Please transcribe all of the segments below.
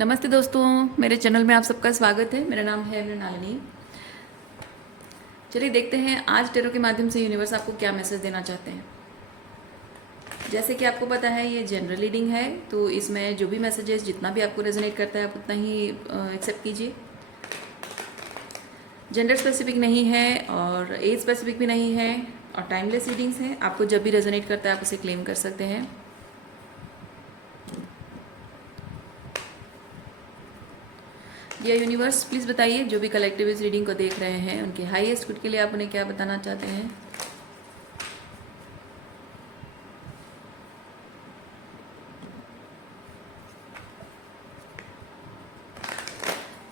नमस्ते दोस्तों, मेरे चैनल में आप सबका स्वागत है। मेरा नाम है मृणालिनी। चलिए देखते हैं आज टेरो के माध्यम से यूनिवर्स आपको क्या मैसेज देना चाहते हैं। जैसे कि आपको पता है ये जनरल रीडिंग है, तो इसमें जो भी मैसेजेस जितना भी आपको रेजोनेट करता है आप उतना ही एक्सेप्ट कीजिए। जेंडर स्पेसिफिक नहीं है और एज स्पेसिफिक भी नहीं है और टाइमलेस रीडिंग्स हैं। आपको जब भी रेजोनेट करता है आप उसे क्लेम कर सकते हैं। ये यूनिवर्स प्लीज़ बताइए, जो भी कलेक्टिव इस रीडिंग को देख रहे हैं उनके हाईएस्ट गुड के लिए आप उन्हें क्या बताना चाहते हैं।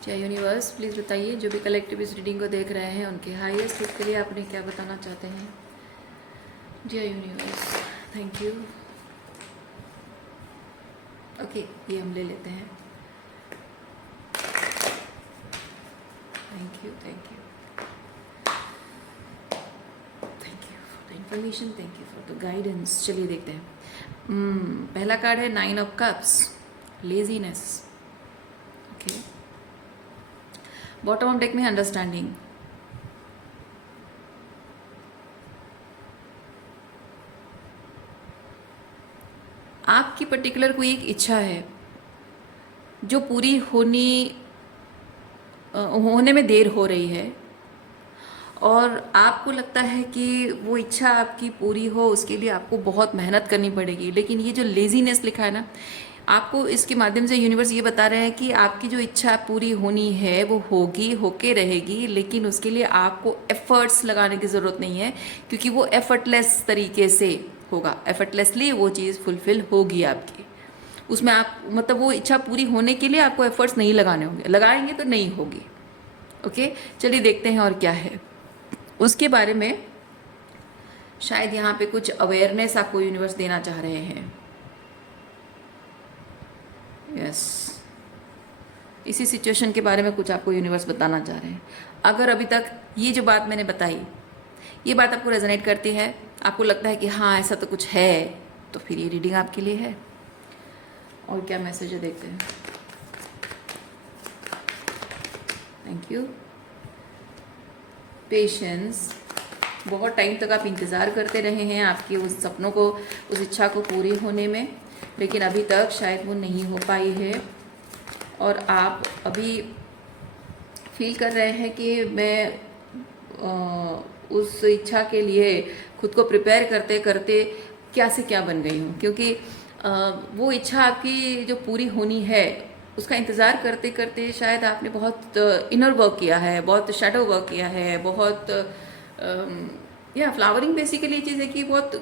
क्या यूनिवर्स प्लीज़ बताइए, जो भी कलेक्टिव इस रीडिंग को देख रहे हैं उनके हाईएस्ट गुड के लिए आप उन्हें क्या बताना चाहते हैं। जी यूनिवर्स, थैंक यू। ओके, ये हम ले लेते हैं। Thank you, thank you, thank you for the information, thank you for the guidance. चलिए देखते हैं। पहला कार्ड है 9 of cups, laziness. Okay, bottom of deck में अंडरस्टैंडिंग। आपकी पर्टिकुलर कोई एक इच्छा है जो पूरी होने में देर हो रही है और आपको लगता है कि वो इच्छा आपकी पूरी हो उसके लिए आपको बहुत मेहनत करनी पड़ेगी। लेकिन ये जो लेजीनेस लिखा है ना, आपको इसके माध्यम से यूनिवर्स ये बता रहे हैं कि आपकी जो इच्छा पूरी होनी है वो होगी, होके रहेगी, लेकिन उसके लिए आपको एफर्ट्स लगाने की ज़रूरत नहीं है, क्योंकि वो एफर्टलेस तरीके से होगा। एफर्टलेसली वो चीज़ फुलफिल होगी आपकी। उसमें आप मतलब वो इच्छा पूरी होने के लिए आपको एफर्ट्स नहीं लगाने होंगे, लगाएंगे तो नहीं होगी। ओके, चलिए देखते हैं और क्या है उसके बारे में। शायद यहाँ पे कुछ अवेयरनेस आपको यूनिवर्स देना चाह रहे हैं। यस, इसी सिचुएशन के बारे में कुछ आपको यूनिवर्स बताना चाह रहे हैं। अगर अभी तक ये जो बात मैंने बताई ये बात आपको रेजोनेट करती है, आपको लगता है कि हाँ ऐसा तो कुछ है, तो फिर ये रीडिंग आपके लिए है। और क्या मैसेज है देखते हैं। Thank you. पेशेंस। बहुत टाइम तक आप इंतज़ार करते रहे हैं आपके उस सपनों को, उस इच्छा को पूरी होने में, लेकिन अभी तक शायद वो नहीं हो पाई है और आप अभी फील कर रहे हैं कि मैं उस इच्छा के लिए खुद को प्रिपेयर करते करते क्या से क्या बन गई हूँ, क्योंकि वो इच्छा आपकी जो पूरी होनी है उसका इंतज़ार करते करते शायद आपने बहुत इनर वर्क किया है, बहुत शैडो वर्क किया है, बहुत या फ्लावरिंग बेसिकली चीज़ है कि बहुत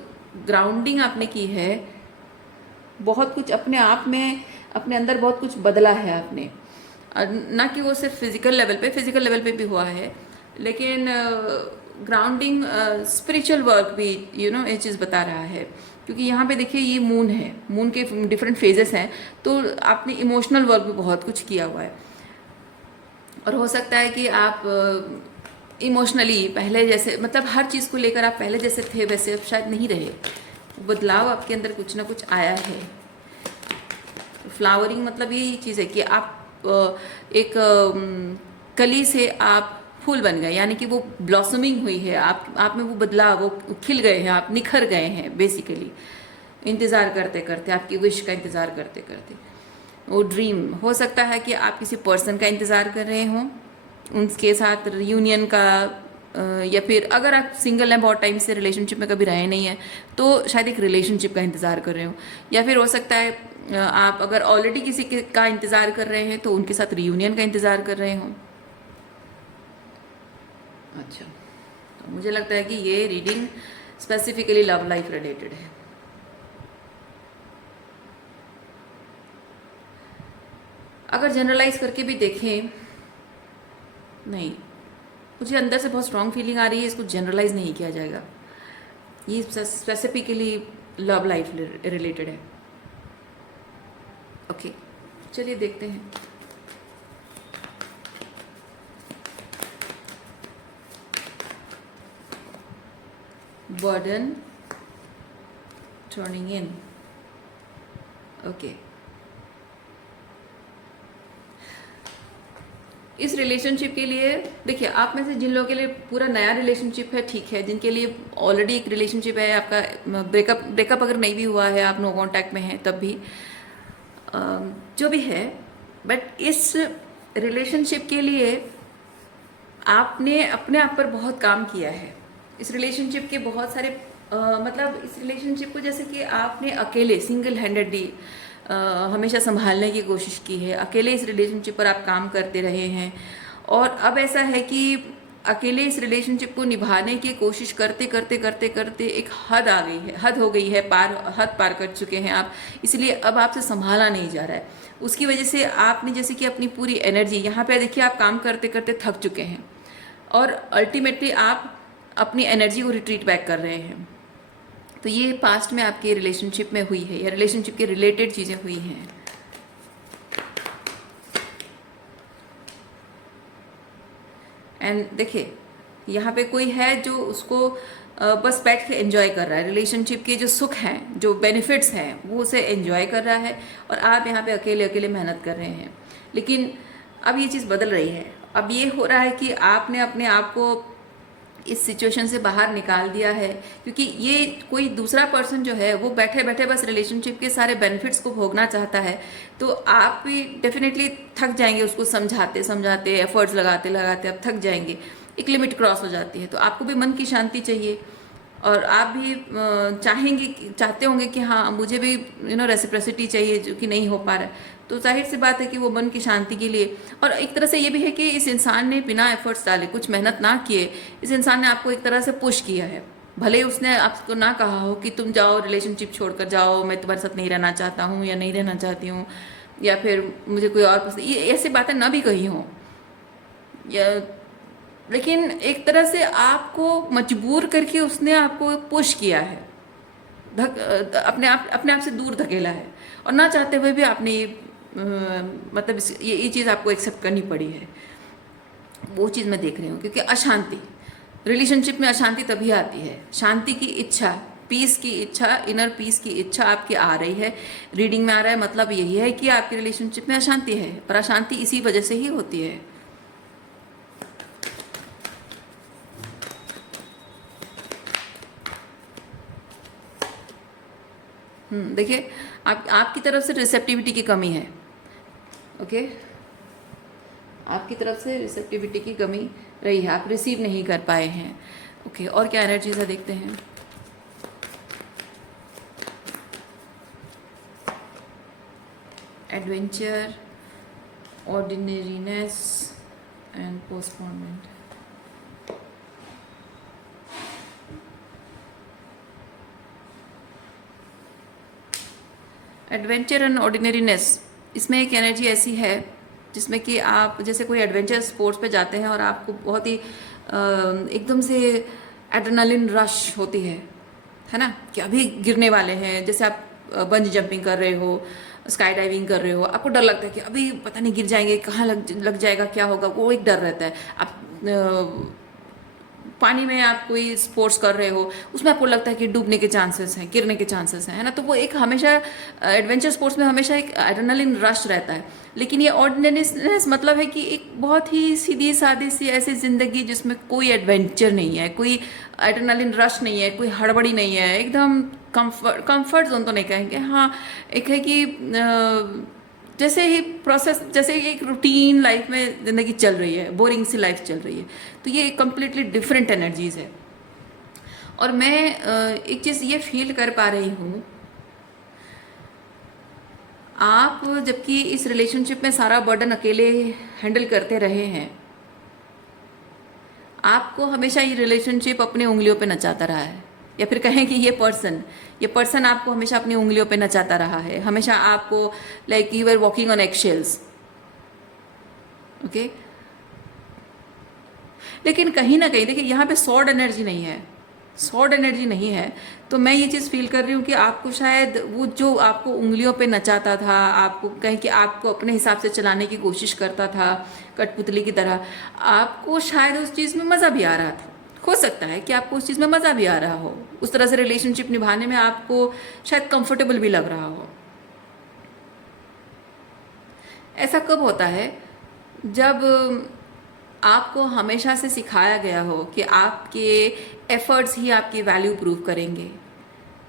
ग्राउंडिंग आपने की है, बहुत कुछ अपने आप में अपने अंदर बहुत कुछ बदला है आपने। ना कि वो सिर्फ फिजिकल लेवल पे भी हुआ है, लेकिन ग्राउंडिंग स्पिरिचुअल वर्क भी ये चीज़ बता रहा है। क्योंकि यहाँ पे देखिए ये मून है, मून के डिफरेंट फेजेस हैं, तो आपने इमोशनल वर्क भी बहुत कुछ किया हुआ है। और हो सकता है कि आप इमोशनली पहले जैसे, मतलब हर चीज़ को लेकर आप पहले जैसे थे वैसे अब शायद नहीं रहे। बदलाव आपके अंदर कुछ ना कुछ आया है। फ्लावरिंग मतलब यही चीज़ है कि आप एक कली से आप फूल बन गए, यानी कि वो ब्लॉसमिंग हुई है आप में, वो बदलाव, वो खिल गए हैं, आप निखर गए हैं बेसिकली, इंतज़ार करते करते, आपकी विश का इंतज़ार करते करते। वो ड्रीम हो सकता है कि आप किसी पर्सन का इंतज़ार कर रहे हों, उनके साथ रियूनियन का, या फिर अगर आप सिंगल हैं, बहुत टाइम से रिलेशनशिप में कभी रहे नहीं हैं, तो शायद एक रिलेशनशिप का इंतज़ार कर रहे हो। या फिर हो सकता है आप अगर ऑलरेडी किसी का इंतज़ार कर रहे हैं तो उनके साथ रियूनियन का इंतज़ार कर रहे हों। अच्छा, तो मुझे लगता है कि ये reading specifically love life related है। अगर जनरलाइज करके भी देखें, नहीं, मुझे अंदर से बहुत स्ट्रॉन्ग फीलिंग आ रही है, इसको जनरलाइज नहीं किया जाएगा, ये स्पेसिफिकली लव लाइफ रिलेटेड है। ओके, चलिए देखते हैं। बर्डन टर्निंग इन। ओके, इस रिलेशनशिप के लिए देखिए, आप में से जिन लोगों के लिए पूरा नया रिलेशनशिप है ठीक है, जिनके लिए ऑलरेडी एक रिलेशनशिप है, आपका ब्रेकअप अगर नहीं भी हुआ है, आप नो कांटेक्ट में हैं तब भी, जो भी है, बट इस रिलेशनशिप के लिए आपने अपने आप पर बहुत काम किया है। इस रिलेशनशिप के बहुत सारे मतलब इस रिलेशनशिप को जैसे कि आपने अकेले सिंगल हैंडेडली हमेशा संभालने की कोशिश की है, अकेले इस रिलेशनशिप पर आप काम करते रहे हैं, और अब ऐसा है कि अकेले इस रिलेशनशिप को निभाने की कोशिश करते करते करते करते एक हद आ गई है, हद हो गई है, हद पार कर चुके हैं आप, इसलिए अब आपसे संभाला नहीं जा रहा है। उसकी वजह से आपने जैसे कि अपनी पूरी एनर्जी यहाँ पे देखिए, आप काम करते करते थक चुके हैं और अल्टीमेटली आप अपनी एनर्जी को रिट्रीट बैक कर रहे हैं। तो ये पास्ट में आपके रिलेशनशिप में हुई है या रिलेशनशिप के रिलेटेड चीज़ें हुई हैं। एंड देखिए, यहाँ पे कोई है जो उसको बस बैठ के एंजॉय कर रहा है, रिलेशनशिप के जो सुख हैं, जो बेनिफिट्स हैं, वो उसे एंजॉय कर रहा है, और आप यहाँ पे अकेले अकेले मेहनत कर रहे हैं। लेकिन अब ये चीज़ बदल रही है। अब ये हो रहा है कि आपने अपने आप को इस सिचुएशन से बाहर निकाल दिया है, क्योंकि ये कोई दूसरा पर्सन जो है वो बैठे बैठे बस रिलेशनशिप के सारे बेनिफिट्स को भोगना चाहता है। तो आप भी डेफिनेटली थक जाएंगे, उसको समझाते समझाते, एफर्ट्स लगाते लगाते आप थक जाएंगे, एक लिमिट क्रॉस हो जाती है। तो आपको भी मन की शांति चाहिए, और आप भी चाहते होंगे कि हाँ मुझे भी रेसिप्रोसिटी चाहिए, जो कि नहीं हो पा रहा है। तो जाहिर सी बात है कि वो मन की शांति के लिए, और एक तरह से ये भी है कि इस इंसान ने बिना एफर्ट्स डाले, कुछ मेहनत ना किए, इस इंसान ने आपको एक तरह से पुश किया है। भले उसने आपको ना कहा हो कि तुम जाओ, रिलेशनशिप छोड़कर जाओ, मैं तुम्हारे साथ नहीं रहना चाहता हूँ या नहीं रहना चाहती हूँ, या फिर मुझे कोई और पसंद, ये ऐसी बातें ना भी कही हों, या लेकिन एक तरह से आपको मजबूर करके उसने आपको पुश किया है, अपने आप से दूर धकेला है, और ना चाहते हुए भी आपने ये मतलब ये चीज़ आपको एक्सेप्ट करनी पड़ी है। वो चीज़ मैं देख रही हूँ, क्योंकि अशांति, रिलेशनशिप में अशांति तभी आती है, शांति की इच्छा, पीस की इच्छा, इनर पीस की इच्छा आपकी आ रही है, रीडिंग में आ रहा है, मतलब यही है कि आपके रिलेशनशिप में अशांति है, और अशांति इसी वजह से ही होती है। देखिए, आपकी तरफ से रिसेप्टिविटी की कमी है। ओके, आपकी तरफ से रिसेप्टिविटी की कमी रही है, आप रिसीव नहीं कर पाए हैं। ओके, और क्या एनर्जीज है देखते हैं। Adventure, ordinariness and postponement. Adventure and ordinariness, इसमें एक एनर्जी ऐसी है जिसमें कि आप जैसे कोई एडवेंचर स्पोर्ट्स पे जाते हैं और आपको बहुत ही एकदम से एड्रेनालिन रश होती है ना, कि अभी गिरने वाले हैं, जैसे आप बंजी जंपिंग कर रहे हो, स्काई डाइविंग कर रहे हो, आपको डर लगता है कि अभी पता नहीं गिर जाएंगे, कहाँ लग जाएगा, क्या होगा, वो एक डर रहता है। आप पानी में आप कोई स्पोर्ट्स कर रहे हो, उसमें आपको लगता है कि डूबने के चांसेस हैं, गिरने के चांसेस हैं, है ना, तो वो एक हमेशा एडवेंचर स्पोर्ट्स में हमेशा एक एड्रेनालिन रश रहता है। लेकिन ये ऑर्डिनरीनेस मतलब है कि एक बहुत ही सीधी सादी सी ऐसी ज़िंदगी जिसमें कोई एडवेंचर नहीं है, कोई एड्रेनालिन रश नहीं है, कोई हड़बड़ी नहीं है, एकदम कंफर्ट जोन तो नहीं कहेंगे, हाँ एक है कि जैसे ही प्रोसेस, जैसे एक रूटीन लाइफ में ज़िंदगी चल रही है, बोरिंग सी लाइफ चल रही है। तो ये कम्प्लीटली डिफरेंट एनर्जीज़ है। और मैं एक चीज़ ये फील कर पा रही हूँ, आप जबकि इस रिलेशनशिप में सारा बर्डन अकेले हैंडल करते रहे हैं, आपको हमेशा ये रिलेशनशिप अपनी उंगलियों पे नचाता रहा है, या फिर कहें कि ये पर्सन आपको हमेशा अपनी उंगलियों पे नचाता रहा है, हमेशा आपको like you are walking on eggshells. Okay, लेकिन कहीं ना कहीं देखिए, यहाँ पे सॉर्ड एनर्जी नहीं है, सॉर्ड एनर्जी नहीं है। तो मैं ये चीज़ फील कर रही हूँ कि आपको शायद वो जो आपको उंगलियों पे नचाता था, आपको कहीं कि आपको अपने हिसाब से चलाने की कोशिश करता था कठपुतली की तरह, आपको शायद उस चीज़ में मज़ा भी आ रहा था। हो सकता है कि आपको उस चीज़ में मज़ा भी आ रहा हो, उस तरह से रिलेशनशिप निभाने में आपको शायद कंफर्टेबल भी लग रहा हो। ऐसा कब होता है जब आपको हमेशा से सिखाया गया हो कि आपके एफर्ट्स ही आपकी वैल्यू प्रूव करेंगे,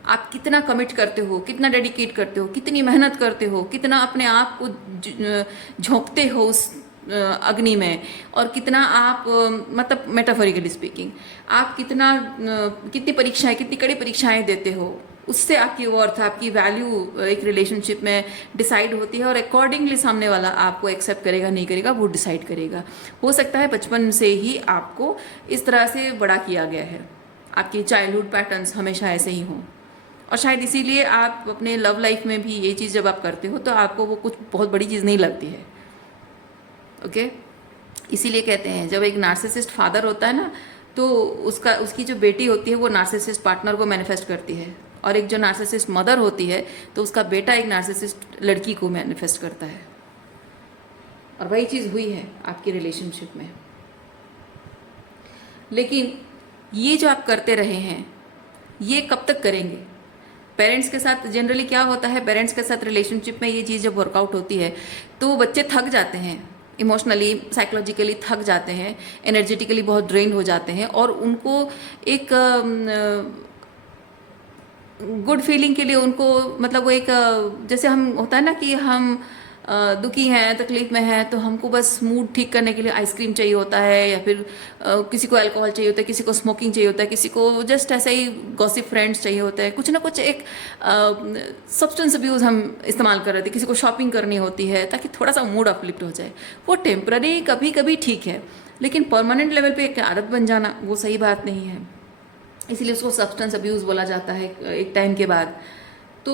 आप कितना कमिट करते हो, कितना डेडिकेट करते हो, कितनी मेहनत करते हो, कितना अपने आप को झोंकते हो उस अग्नि में, और कितना आप मतलब मेटाफोरिकली स्पीकिंग आप कितनी परीक्षाएं, कितनी कड़ी परीक्षाएं देते हो, उससे आपकी वर्थ, आपकी वैल्यू एक रिलेशनशिप में डिसाइड होती है। और अकॉर्डिंगली सामने वाला आपको एक्सेप्ट करेगा नहीं करेगा वो डिसाइड करेगा। हो सकता है बचपन से ही आपको इस तरह से बड़ा किया गया है, आपकी चाइल्डहुड पैटर्न्स हमेशा ऐसे ही हों, और शायद इसीलिए आप अपने लव लाइफ में भी ये चीज़ जब आप करते हो तो आपको वो कुछ बहुत बड़ी चीज़ नहीं लगती है। ओके, इसीलिए कहते हैं जब एक नार्सिसिस्ट फादर होता है ना, तो उसकी जो बेटी होती है वो नार्सिसिस्ट पार्टनर को मैनिफेस्ट करती है, और एक जो नार्सिसिस्ट मदर होती है तो उसका बेटा एक नार्सिसिस्ट लड़की को मैनिफेस्ट करता है। और वही चीज़ हुई है आपकी रिलेशनशिप में। लेकिन ये जो आप करते रहे हैं ये कब तक करेंगे? पेरेंट्स के साथ जनरली क्या होता है, पेरेंट्स के साथ रिलेशनशिप में ये चीज़ जब वर्कआउट होती है तो बच्चे थक जाते हैं, इमोशनली साइकोलॉजिकली थक जाते हैं, एनर्जेटिकली बहुत ड्रेन हो जाते हैं, और उनको एक गुड फीलिंग के लिए उनको मतलब वो एक जैसे हम होता है ना कि हम दुखी हैं, तकलीफ में हैं, तो हमको बस मूड ठीक करने के लिए आइसक्रीम चाहिए होता है, या फिर किसी को अल्कोहल चाहिए होता है, किसी को स्मोकिंग चाहिए होता है, किसी को जस्ट ऐसे ही गॉसिप फ्रेंड्स चाहिए होते हैं, कुछ ना कुछ एक सब्सटेंस अब्यूज़ हम इस्तेमाल कर रहे थे, किसी को शॉपिंग करनी होती है ताकि थोड़ा सा मूड अपलिफ्ट हो जाए। वो टेम्पररी कभी कभी ठीक है, लेकिन परमानेंट लेवल पे एक आदत बन जाना वो सही बात नहीं है। इसीलिए उसको सब्सटेंस अब्यूज़ बोला जाता है एक टाइम के बाद। तो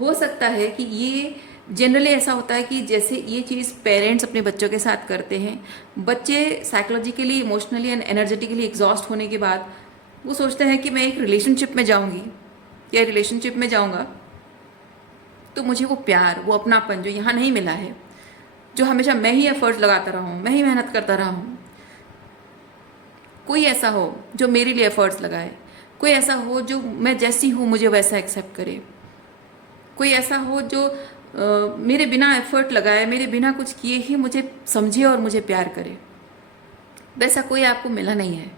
हो सकता है कि ये जनरली ऐसा होता है कि जैसे ये चीज़ पेरेंट्स अपने बच्चों के साथ करते हैं, बच्चे psychologically, emotionally and energetically exhaust होने के बाद वो सोचते हैं कि मैं एक रिलेशनशिप में जाऊंगी या रिलेशनशिप में जाऊंगा तो मुझे वो प्यार, वो अपनापन जो यहाँ नहीं मिला है, जो हमेशा मैं ही एफर्ट लगाता रहा हूँ, मैं ही मेहनत करता रहा हूँ, कोई ऐसा हो जो मेरे लिए एफर्ट्स लगाए, कोई ऐसा हो जो मैं जैसी हूँ मुझे वैसा एक्सेप्ट करे, कोई ऐसा हो जो मेरे बिना एफर्ट लगाए, मेरे बिना कुछ किए ही मुझे समझे और मुझे प्यार करे। वैसा कोई आपको मिला नहीं है,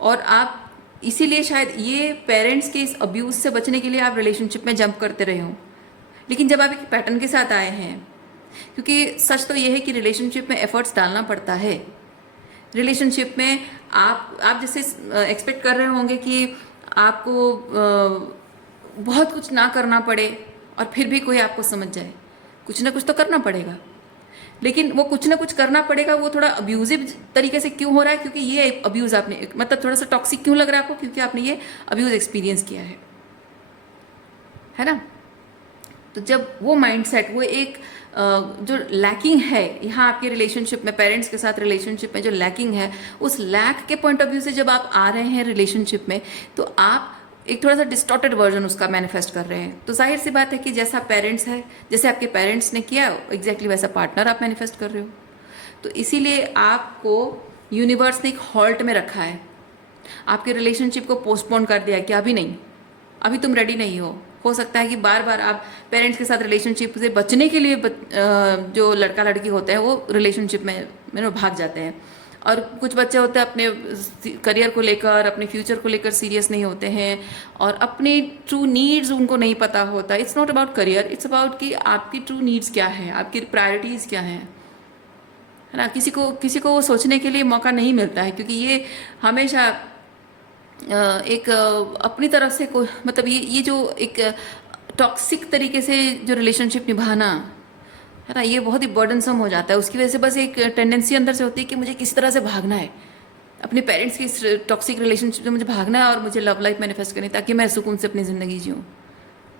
और आप इसीलिए शायद ये पेरेंट्स के इस अब्यूज से बचने के लिए आप रिलेशनशिप में जंप करते रहे हो। लेकिन जब आप एक पैटर्न के साथ आए हैं, क्योंकि सच तो ये है कि रिलेशनशिप में एफर्ट्स डालना पड़ता है। रिलेशनशिप में आप जैसे एक्सपेक्ट कर रहे होंगे कि आपको बहुत कुछ ना करना पड़े और फिर भी कोई आपको समझ जाए, कुछ ना कुछ तो करना पड़ेगा। लेकिन वो कुछ ना कुछ करना पड़ेगा वो थोड़ा अब्यूजिव तरीके से क्यों हो रहा है? क्योंकि ये अब्यूज़ आपने, मतलब थोड़ा सा टॉक्सिक क्यों लग रहा है आपको? क्योंकि आपने ये अब्यूज़ एक्सपीरियंस किया है ना? तो जब वो माइंडसेट, वो एक जो लैकिंग है यहाँ आपके रिलेशनशिप में, पेरेंट्स के साथ रिलेशनशिप में जो लैकिंग है, उस लैक के पॉइंट ऑफ व्यू से जब आप आ रहे हैं रिलेशनशिप में, तो आप एक थोड़ा सा डिस्टॉर्टेड वर्जन उसका मैनिफेस्ट कर रहे हैं। तो जाहिर सी बात है कि जैसा पेरेंट्स है, जैसे आपके पेरेंट्स ने किया, एग्जैक्टली वैसा पार्टनर आप मैनिफेस्ट कर रहे हो। तो इसीलिए आपको यूनिवर्स ने एक हॉल्ट में रखा है, आपके रिलेशनशिप को पोस्टपोन कर दिया कि अभी नहीं, अभी तुम रेडी नहीं हो सकता है कि बार बार आप पेरेंट्स के साथ रिलेशनशिप से बचने के लिए जो लड़का लड़की होते हैं वो रिलेशनशिप में भाग जाते हैं। और कुछ बच्चे होते हैं अपने करियर को लेकर, अपने फ्यूचर को लेकर सीरियस नहीं होते हैं, और अपनी ट्रू नीड्स उनको नहीं पता होता। It's not about career, it's about कि आपकी ट्रू नीड्स क्या हैं, आपकी प्रायोरिटीज़ क्या हैं, है ना? किसी को सोचने के लिए मौका नहीं मिलता है, क्योंकि ये हमेशा एक अपनी तरफ से कोई, मतलब ये जो एक टॉक्सिक तरीके से जो रिलेशनशिप निभाना है ना, ये बहुत ही बर्डनसम हो जाता है। उसकी वजह से बस एक टेंडेंसी अंदर से होती है कि मुझे किसी तरह से भागना है, अपने पेरेंट्स की इस टॉक्सिक रिलेशनशिप से मुझे भागना है, और मुझे लव लाइफ मैनिफेस्ट करनी है ताकि मैं सुकून से अपनी ज़िंदगी जीऊँ।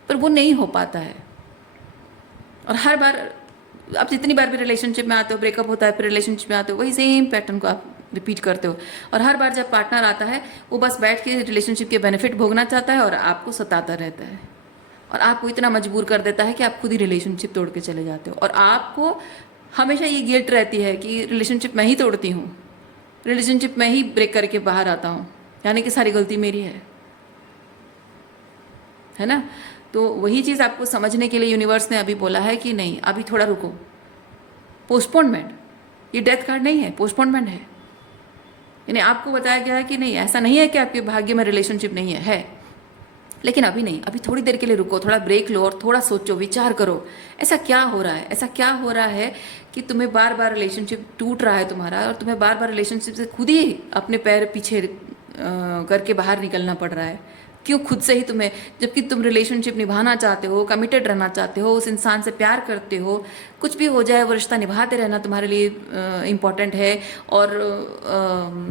पर वो नहीं हो पाता है। और हर बार आप जितनी बार भी रिलेशनशिप में आते हो, ब्रेकअप होता है, फिर रिलेशनशिप में आते हो, वही सेम पैटर्न को आप रिपीट करते हो। और हर बार जब पार्टनर आता है वो बस बैठ के रिलेशनशिप के बेनिफिट भोगना चाहता है और आपको सताता रहता है, और आपको इतना मजबूर कर देता है कि आप खुद ही रिलेशनशिप तोड़ के चले जाते हो। और आपको हमेशा ये गिल्ट रहती है कि रिलेशनशिप मैं ही तोड़ती हूँ, रिलेशनशिप में ही ब्रेक करके बाहर आता हूँ, यानी कि सारी गलती मेरी है ना? तो वही चीज़ आपको समझने के लिए यूनिवर्स ने अभी बोला है कि नहीं, अभी थोड़ा रुको, पोस्टपोनमेंट, ये डेथ कार्ड नहीं है, पोस्टपोनमेंट है। यानी आपको बताया गया है कि नहीं, ऐसा नहीं है कि आपके भाग्य में रिलेशनशिप नहीं है, लेकिन अभी नहीं, अभी थोड़ी देर के लिए रुको, थोड़ा ब्रेक लो और थोड़ा सोचो, विचार करो ऐसा क्या हो रहा है, ऐसा क्या हो रहा है कि तुम्हें बार बार रिलेशनशिप टूट रहा है तुम्हारा, और तुम्हें बार बार रिलेशनशिप से खुद ही अपने पैर पीछे करके बाहर निकलना पड़ रहा है। क्यों खुद से ही तुम्हें, जबकि तुम रिलेशनशिप निभाना चाहते हो, कमिटेड रहना चाहते हो, उस इंसान से प्यार करते हो, कुछ भी हो जाए वो रिश्ता निभाते रहना तुम्हारे लिए इम्पॉर्टेंट है। और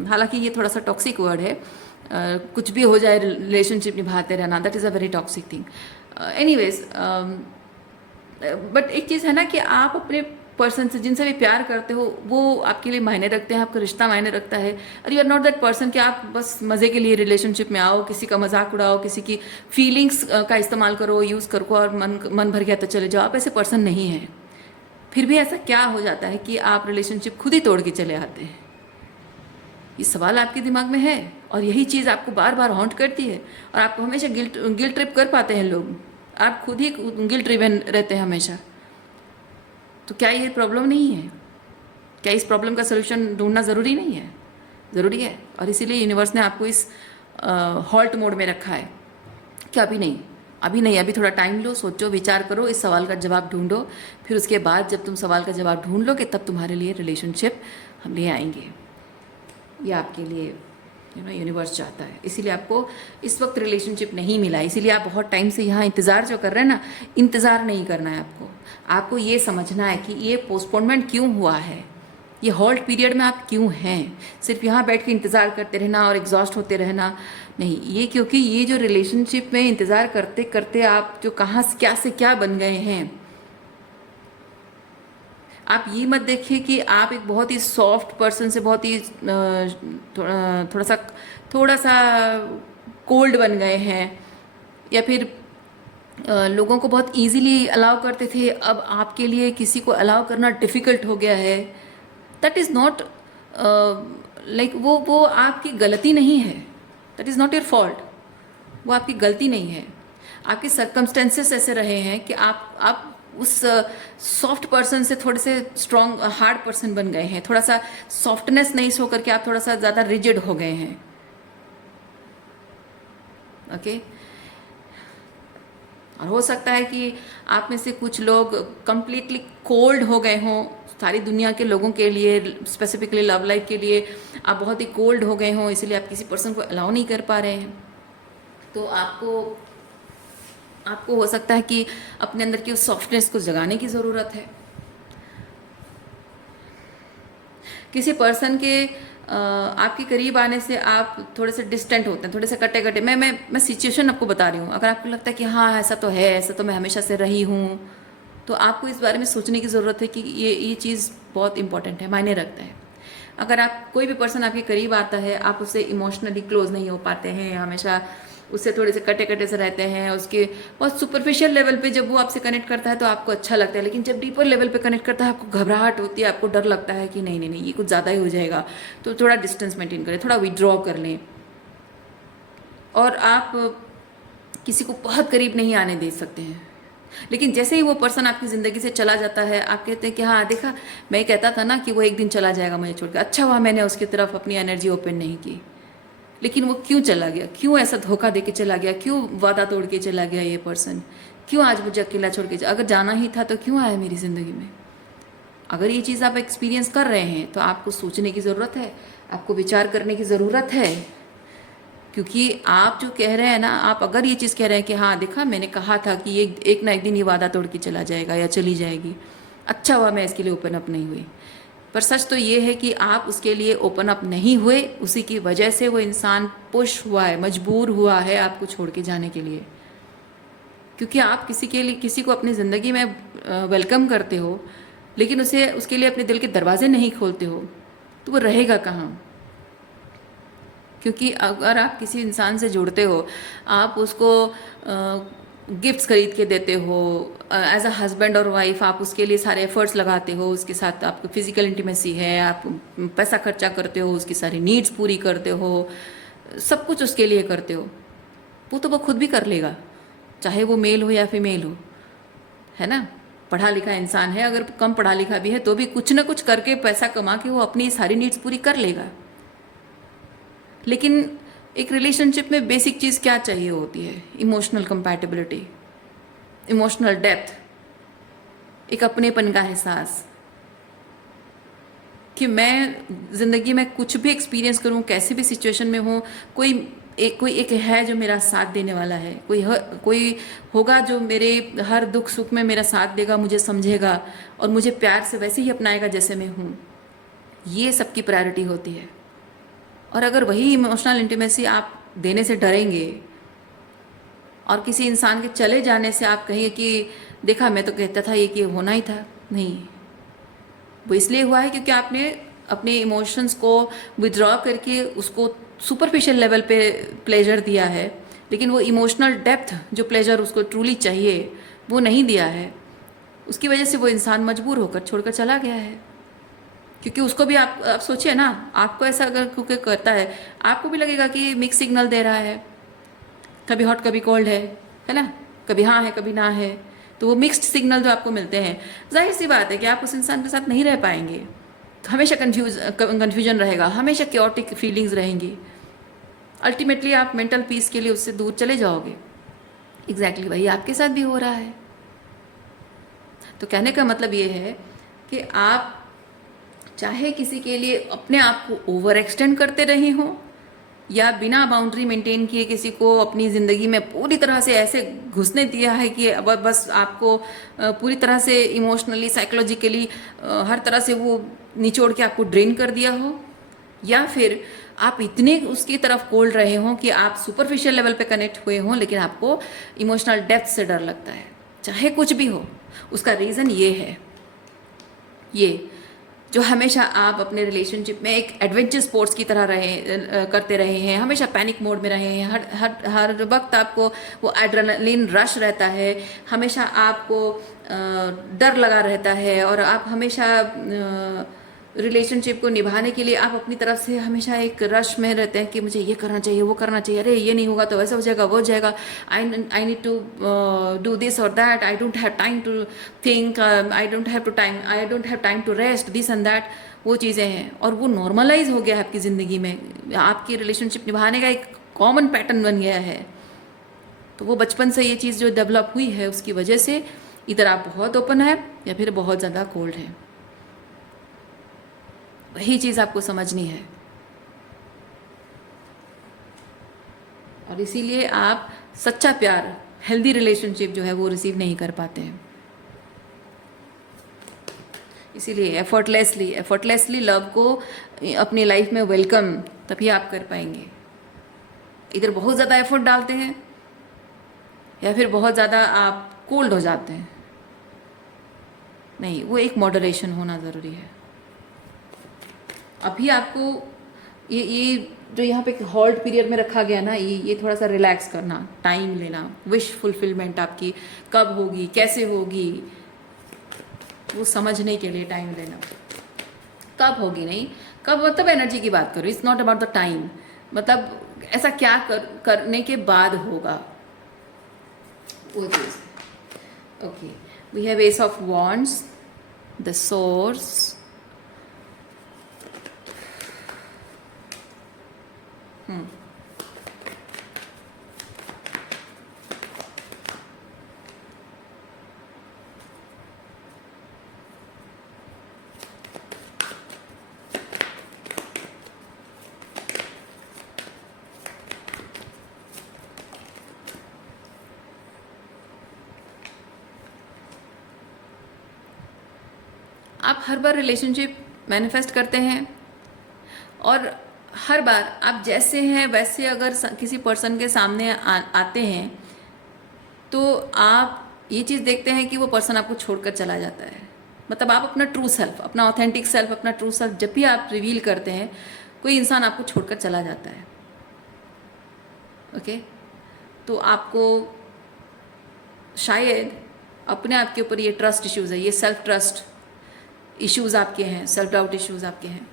हालांकि ये थोड़ा सा टॉक्सिक वर्ड है, कुछ भी हो जाए रिलेशनशिप निभाते रहना, that is a very toxic thing. Anyways, but एक चीज़ है ना कि आप अपने पर्सन से जिनसे भी प्यार करते हो वो आपके लिए मायने रखते हैं, आपका रिश्ता मायने रखता है। और you are not that person कि आप बस मज़े के लिए रिलेशनशिप में आओ, किसी का मजाक उड़ाओ, किसी की फीलिंग्स का इस्तेमाल करो, यूज़ करो और मन भर गया तो चले जाओ। आप ऐसे पर्सन नहीं हैं। फिर भी ऐसा क्या हो जाता है कि आप रिलेशनशिप खुद ही तोड़ के चले आते हैं? ये सवाल आपके दिमाग में है और यही चीज़ आपको बार बार हॉन्ट करती है और आपको हमेशा गिल्ट ट्रिप कर पाते हैं लोग। आप खुद ही गिल्ट ड्रिवन रहते हैं हमेशा। तो क्या ये प्रॉब्लम नहीं है? क्या इस प्रॉब्लम का सोल्यूशन ढूंढना ज़रूरी नहीं है? ज़रूरी है। और इसीलिए यूनिवर्स ने आपको इस हॉल्ट मोड में रखा है कि अभी नहीं, अभी नहीं, अभी थोड़ा टाइम लो, सोचो, विचार करो, इस सवाल का जवाब ढूंढो। फिर उसके बाद जब तुम सवाल का जवाब ढूंढ लोगे तब तुम्हारे लिए रिलेशनशिप हम ले आएंगे। ये आपके लिए यूनिवर्स चाहता है। इसीलिए आपको इस वक्त रिलेशनशिप नहीं मिला, इसीलिए आप बहुत टाइम से यहाँ इंतज़ार जो कर रहे हैं ना, इंतज़ार नहीं करना है आपको। आपको ये समझना है कि ये पोस्टपोनमेंट क्यों हुआ है, ये हॉल्ट पीरियड में आप क्यों हैं। सिर्फ यहाँ बैठ के इंतज़ार करते रहना और एग्जॉस्ट होते रहना नहीं, ये क्योंकि ये जो रिलेशनशिप में इंतज़ार करते करते आप जो कहाँ से क्या बन गए हैं। आप ये मत देखिए कि आप एक बहुत ही सॉफ्ट पर्सन से बहुत ही थोड़ा सा कोल्ड बन गए हैं, या फिर लोगों को बहुत इजीली अलाउ करते थे, अब आपके लिए किसी को अलाउ करना डिफ़िकल्ट हो गया है। दैट इज़ नॉट लाइक वो आपकी गलती नहीं है, that is not your fault, वो आपकी गलती नहीं है। आपके सर्कमस्टेंसेस ऐसे रहे हैं कि आप उस सॉफ्ट पर्सन से थोड़े से स्ट्रॉन्ग हार्ड पर्सन बन गए हैं। थोड़ा सा सॉफ्टनेस नहीं शो करके आप थोड़ा सा ज़्यादा रिजिड हो गए हैं। ओके और हो सकता है कि आप में से कुछ लोग कंप्लीटली कोल्ड हो गए हों सारी दुनिया के लोगों के लिए, स्पेसिफिकली लव लाइफ के लिए आप बहुत ही कोल्ड हो गए हों, इसलिए आप किसी पर्सन को अलाउ नहीं कर पा रहे हैं। तो आपको हो सकता है कि अपने अंदर की उस सॉफ्टनेस को जगाने की ज़रूरत है। किसी पर्सन के आपके करीब आने से आप थोड़े से डिस्टेंट होते हैं, थोड़े से कटे कटे। मैं सिचुएशन आपको बता रही हूँ। अगर आपको लगता है कि हाँ ऐसा तो है, ऐसा तो मैं हमेशा से रही हूँ, तो आपको इस बारे में सोचने की ज़रूरत है कि ये चीज़ बहुत इंपॉर्टेंट है, मायने रखता है। अगर आप कोई भी पर्सन आपके करीब आता है, आप उससे इमोशनली क्लोज नहीं हो पाते हैं, हमेशा उससे थोड़े से कटे कटे से रहते हैं, उसके बहुत सुपरफिशियल लेवल पे जब वो आपसे कनेक्ट करता है तो आपको अच्छा लगता है, लेकिन जब डीपर लेवल पे कनेक्ट करता है आपको घबराहट होती है, आपको डर लगता है कि नहीं नहीं नहीं ये कुछ ज़्यादा ही हो जाएगा। तो थोड़ा डिस्टेंस मेंटेन करें, थोड़ा विड्रॉ कर लें। और आप किसी को बहुत करीब नहीं आने दे सकते हैं, लेकिन जैसे ही वो पर्सन आपकी ज़िंदगी से चला जाता है आप कहते हैं कि हाँ देखा, मैं कहता था ना कि वो एक दिन चला जाएगा मुझे छोड़कर, अच्छा हुआ मैंने उसकी तरफ अपनी एनर्जी ओपन नहीं की। लेकिन वो क्यों चला गया, क्यों ऐसा धोखा दे के चला गया, क्यों वादा तोड़ के चला गया ये पर्सन, क्यों आज मुझे अकेला छोड़ के अगर जाना ही था तो क्यों आया मेरी ज़िंदगी में। अगर ये चीज़ आप एक्सपीरियंस कर रहे हैं तो आपको सोचने की ज़रूरत है, आपको विचार करने की ज़रूरत है। क्योंकि आप जो कह रहे हैं ना, आप अगर ये चीज़ कह रहे हैं कि हाँ देखा मैंने कहा था कि ये एक ना एक दिन ये वादा तोड़ के चला जाएगा या चली जाएगी, अच्छा हुआ मैं इसके लिए ओपन अप नहीं हुई। पर सच तो ये है कि आप उसके लिए ओपन अप नहीं हुए, उसी की वजह से वो इंसान पुश हुआ है, मजबूर हुआ है आपको छोड़ के जाने के लिए। क्योंकि आप किसी को अपनी ज़िंदगी में वेलकम करते हो, लेकिन उसके लिए अपने दिल के दरवाजे नहीं खोलते हो, तो वो रहेगा कहाँ। क्योंकि अगर आप किसी इंसान से जुड़ते हो, आप उसको गिफ्ट्स खरीद के देते हो, एज अ हस्बैंड और वाइफ आप उसके लिए सारे एफर्ट्स लगाते हो, उसके साथ आपको फिजिकल इंटीमेसी है, आप पैसा खर्चा करते हो, उसकी सारी नीड्स पूरी करते हो, सब कुछ उसके लिए करते हो, वो तो वो खुद भी कर लेगा, चाहे वो मेल हो या फीमेल हो, है ना। पढ़ा लिखा इंसान है, अगर कम पढ़ा लिखा भी है तो भी कुछ ना कुछ करके पैसा कमा के वो अपनी सारी नीड्स पूरी कर लेगा। लेकिन एक रिलेशनशिप में बेसिक चीज़ क्या चाहिए होती है? इमोशनल कंपैटिबिलिटी, इमोशनल डेप्थ, एक अपनेपन का एहसास कि मैं ज़िंदगी में कुछ भी एक्सपीरियंस करूं, कैसे भी सिचुएशन में हूं, कोई एक है जो मेरा साथ देने वाला है, कोई होगा जो मेरे हर दुख सुख में मेरा साथ देगा, मुझे समझेगा और मुझे प्यार से वैसे ही अपनाएगा जैसे मैं हूँ। ये सबकी प्रायोरिटी होती है। और अगर वही इमोशनल इंटीमेसी आप देने से डरेंगे और किसी इंसान के चले जाने से आप कहेंगे कि देखा मैं तो कहता था ये कि होना ही था, नहीं, वो इसलिए हुआ है क्योंकि आपने अपने इमोशंस को विड्रॉ करके उसको सुपरफिशियल लेवल पे प्लेजर दिया है, लेकिन वो इमोशनल डेप्थ जो प्लेजर उसको ट्रूली चाहिए वो नहीं दिया है। उसकी वजह से वो इंसान मजबूर होकर छोड़कर चला गया है। क्योंकि उसको भी आप सोचिए ना, आपको ऐसा अगर क्योंकि करता है, आपको भी लगेगा कि मिक्स सिग्नल दे रहा है, कभी हॉट कभी कोल्ड है ना, कभी हाँ है कभी ना है, तो वो मिक्स्ड सिग्नल जो आपको मिलते हैं, जाहिर सी बात है कि आप उस इंसान के साथ नहीं रह पाएंगे। हमेशा कन्फ्यूजन रहेगा, हमेशा क्योटिक फीलिंग्स रहेंगी, अल्टीमेटली आप मेंटल पीस के लिए उससे दूर चले जाओगे। एग्जैक्टली वही आपके साथ भी हो रहा है। तो कहने का मतलब ये है कि आप चाहे किसी के लिए अपने आप को ओवर एक्सटेंड करते रहे हों या बिना बाउंड्री मेंटेन किए किसी को अपनी ज़िंदगी में पूरी तरह से ऐसे घुसने दिया है कि अब बस आपको पूरी तरह से इमोशनली साइकोलॉजिकली हर तरह से वो निचोड़ के आपको ड्रेन कर दिया हो, या फिर आप इतने उसकी तरफ कोल्ड रहे हों कि आप सुपरफिशियल लेवल पे कनेक्ट हुए हों लेकिन आपको इमोशनल डेप्थ से डर लगता है। चाहे कुछ भी हो, उसका रीज़न ये है, ये जो हमेशा आप अपने रिलेशनशिप में एक एडवेंचर स्पोर्ट्स की तरह करते रहे हैं, हमेशा पैनिक मोड में रहे हैं, हर वक्त आपको वो एड्रेनलिन रश रहता है, हमेशा आपको डर लगा रहता है और आप हमेशा रिलेशनशिप को निभाने के लिए आप अपनी तरफ से हमेशा एक रश में रहते हैं कि मुझे ये करना चाहिए, वो करना चाहिए, अरे ये नहीं होगा तो वैसा हो जाएगा, वो हो जाएगा, I need to do this और that, I don't have time to think, I don't have time to rest, this and that, वो चीज़ें हैं। और वो नॉर्मलाइज हो गया है आपकी ज़िंदगी में, आपकी रिलेशनशिप निभाने का एक कॉमन पैटर्न बन गया है। तो वो बचपन से ये चीज़ जो डेवलप हुई है उसकी वजह से इधर आप बहुत ओपन है या फिर बहुत ज़्यादा कोल्ड है। वही चीज़ आपको समझनी है और इसीलिए आप सच्चा प्यार, हेल्दी रिलेशनशिप जो है वो रिसीव नहीं कर पाते हैं। इसीलिए एफर्टलेसली लव को अपनी लाइफ में वेलकम तभी आप कर पाएंगे। इधर बहुत ज़्यादा एफर्ट डालते हैं या फिर बहुत ज़्यादा आप कोल्ड हो जाते हैं, नहीं, वो एक मॉडरेशन होना ज़रूरी है। अभी आपको ये जो यहाँ पे हॉल्ट पीरियड में रखा गया ना, ये थोड़ा सा रिलैक्स करना, टाइम लेना, विश फुलफिलमेंट आपकी कब होगी, कैसे होगी, वो समझने के लिए टाइम लेना। कब होगी नहीं, कब मतलब एनर्जी की बात करो, it's not about the time, मतलब ऐसा क्या करने के बाद होगा वो चीज़। Okay, we have ace of wands, the source, आप हर बार रिलेशनशिप मैनिफेस्ट करते हैं और हर बार आप जैसे हैं वैसे अगर किसी पर्सन के सामने आते हैं तो आप ये चीज़ देखते हैं कि वो पर्सन आपको छोड़कर चला जाता है। मतलब आप अपना ट्रू सेल्फ, अपना ऑथेंटिक सेल्फ, अपना ट्रू सेल्फ जब भी आप रिवील करते हैं, कोई इंसान आपको छोड़कर चला जाता है। ओके, तो आपको शायद अपने आप के ऊपर ये ट्रस्ट इश्यूज़ है, ये सेल्फ ट्रस्ट इश्यूज़ आपके हैं, सेल्फ डाउट इश्यूज़ आपके हैं।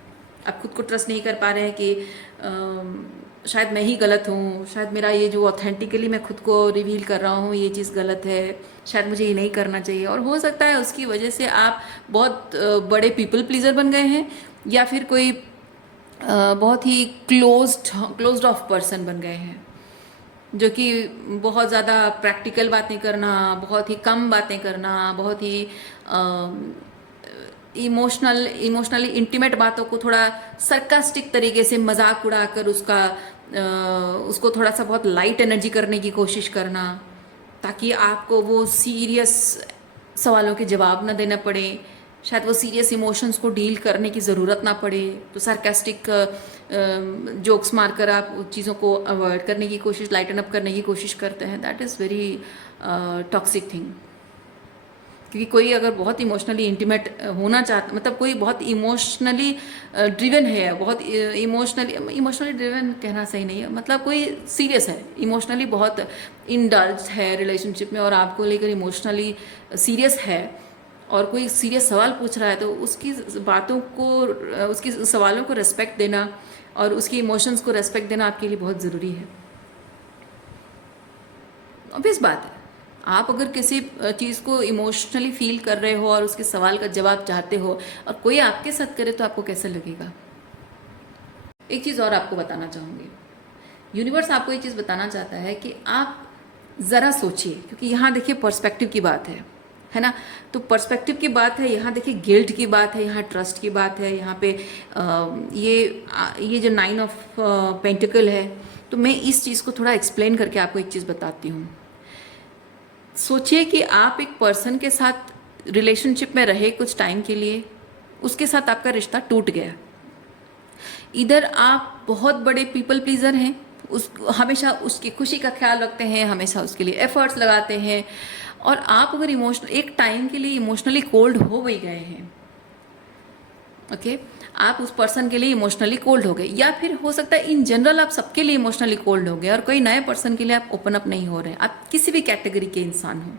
आप खुद को ट्रस्ट नहीं कर पा रहे हैं कि शायद मैं ही गलत हूँ, शायद मेरा ये जो ऑथेंटिकली मैं खुद को रिवील कर रहा हूँ ये चीज़ गलत है, शायद मुझे ये नहीं करना चाहिए। और हो सकता है उसकी वजह से आप बहुत बड़े पीपल प्लीजर बन गए हैं, या फिर कोई बहुत ही क्लोज्ड ऑफ पर्सन बन गए हैं, जो कि बहुत ज़्यादा प्रैक्टिकल बातें करना, बहुत ही कम बातें करना, बहुत ही इमोशनली इंटीमेट बातों को थोड़ा सरकास्टिक तरीके से मजाक उड़ाकर उसको थोड़ा सा बहुत लाइट एनर्जी करने की कोशिश करना, ताकि आपको वो सीरियस सवालों के जवाब ना देना पड़े, शायद वो सीरियस इमोशंस को डील करने की ज़रूरत ना पड़े, तो सार्कास्टिक जोक्स मारकर आप उन चीज़ों को अवॉइड करने की कोशिश, लाइटन अप करने की कोशिश करते हैं। That is very toxic thing. क्योंकि कोई अगर बहुत इमोशनली इंटीमेट होना चाहता, मतलब कोई बहुत इमोशनली ड्रिवन है, बहुत इमोशनली ड्रिवन कहना सही नहीं है, मतलब कोई सीरियस है, इमोशनली बहुत इंडल्ज है रिलेशनशिप में, और आपको लेकर इमोशनली सीरियस है, और कोई सीरियस सवाल पूछ रहा है, तो उसकी बातों को, उसकी सवालों को रेस्पेक्ट देना और उसकी इमोशंस को रेस्पेक्ट देना आपके लिए बहुत ज़रूरी है। ऑब्वियस बात है, आप अगर किसी चीज़ को इमोशनली फील कर रहे हो और उसके सवाल का जवाब चाहते हो और कोई आपके साथ करे, तो आपको कैसा लगेगा। एक चीज़ और आपको बताना चाहूँगी, यूनिवर्स आपको ये चीज़ बताना चाहता है कि आप ज़रा सोचिए, क्योंकि यहाँ देखिए पर्सपेक्टिव की बात है ना। तो पर्सपेक्टिव की बात है, यहाँ देखिए गिल्ट की बात है, यहाँ ट्रस्ट की बात है, यहाँ पे ये जो 9 ऑफ पेंटिकल है। तो मैं इस चीज़ को थोड़ा एक्सप्लेन करके आपको एक चीज़ बताती हूँ। सोचिए कि आप एक पर्सन के साथ रिलेशनशिप में रहे कुछ टाइम के लिए, उसके साथ आपका रिश्ता टूट गया। इधर आप बहुत बड़े पीपल प्लीजर हैं, हमेशा उसकी खुशी का ख्याल रखते हैं, हमेशा उसके लिए एफर्ट्स लगाते हैं, और आप अगर एक टाइम के लिए इमोशनली कोल्ड हो भी गए हैं, ओके, आप उस पर्सन के लिए इमोशनली कोल्ड हो गए, या फिर हो सकता है इन जनरल आप सबके लिए इमोशनली कोल्ड हो गए और कोई नए पर्सन के लिए आप ओपन अप नहीं हो रहे, आप किसी भी कैटेगरी के इंसान हो।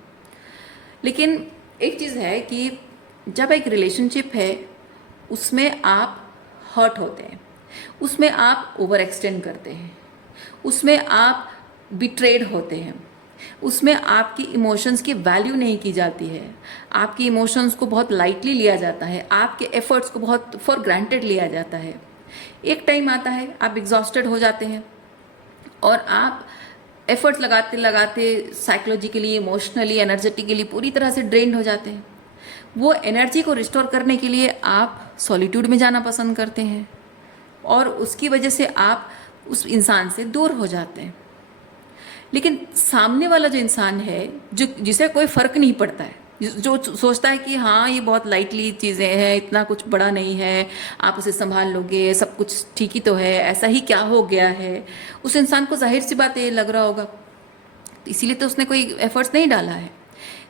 लेकिन एक चीज़ है कि जब एक रिलेशनशिप है उसमें आप हर्ट होते हैं, उसमें आप ओवर एक्सटेंड करते हैं, उसमें आप बिट्रेड होते हैं, उसमें आपकी इमोशंस की वैल्यू नहीं की जाती है, आपकी इमोशंस को बहुत लाइटली लिया जाता है, आपके एफर्ट्स को बहुत फॉर ग्रांटेड लिया जाता है। एक टाइम आता है आप एग्जॉस्टेड हो जाते हैं और आप एफर्ट्स लगाते लगाते साइकोलॉजिकली, इमोशनली, एनर्जेटिकली पूरी तरह से ड्रेन्ड हो जाते हैं। वो एनर्जी को रिस्टोर करने के लिए आप सॉलिट्यूड में जाना पसंद करते हैं, और उसकी वजह से आप उस इंसान से दूर हो जाते हैं। लेकिन सामने वाला जो इंसान है, जिसे कोई फ़र्क नहीं पड़ता है, जो सोचता है कि हाँ ये बहुत लाइटली चीज़ें हैं, इतना कुछ बड़ा नहीं है, आप उसे संभाल लोगे, सब कुछ ठीक ही तो है, ऐसा ही क्या हो गया है, उस इंसान को जाहिर सी बात ये लग रहा होगा, इसीलिए तो उसने कोई एफर्ट्स नहीं डाला है।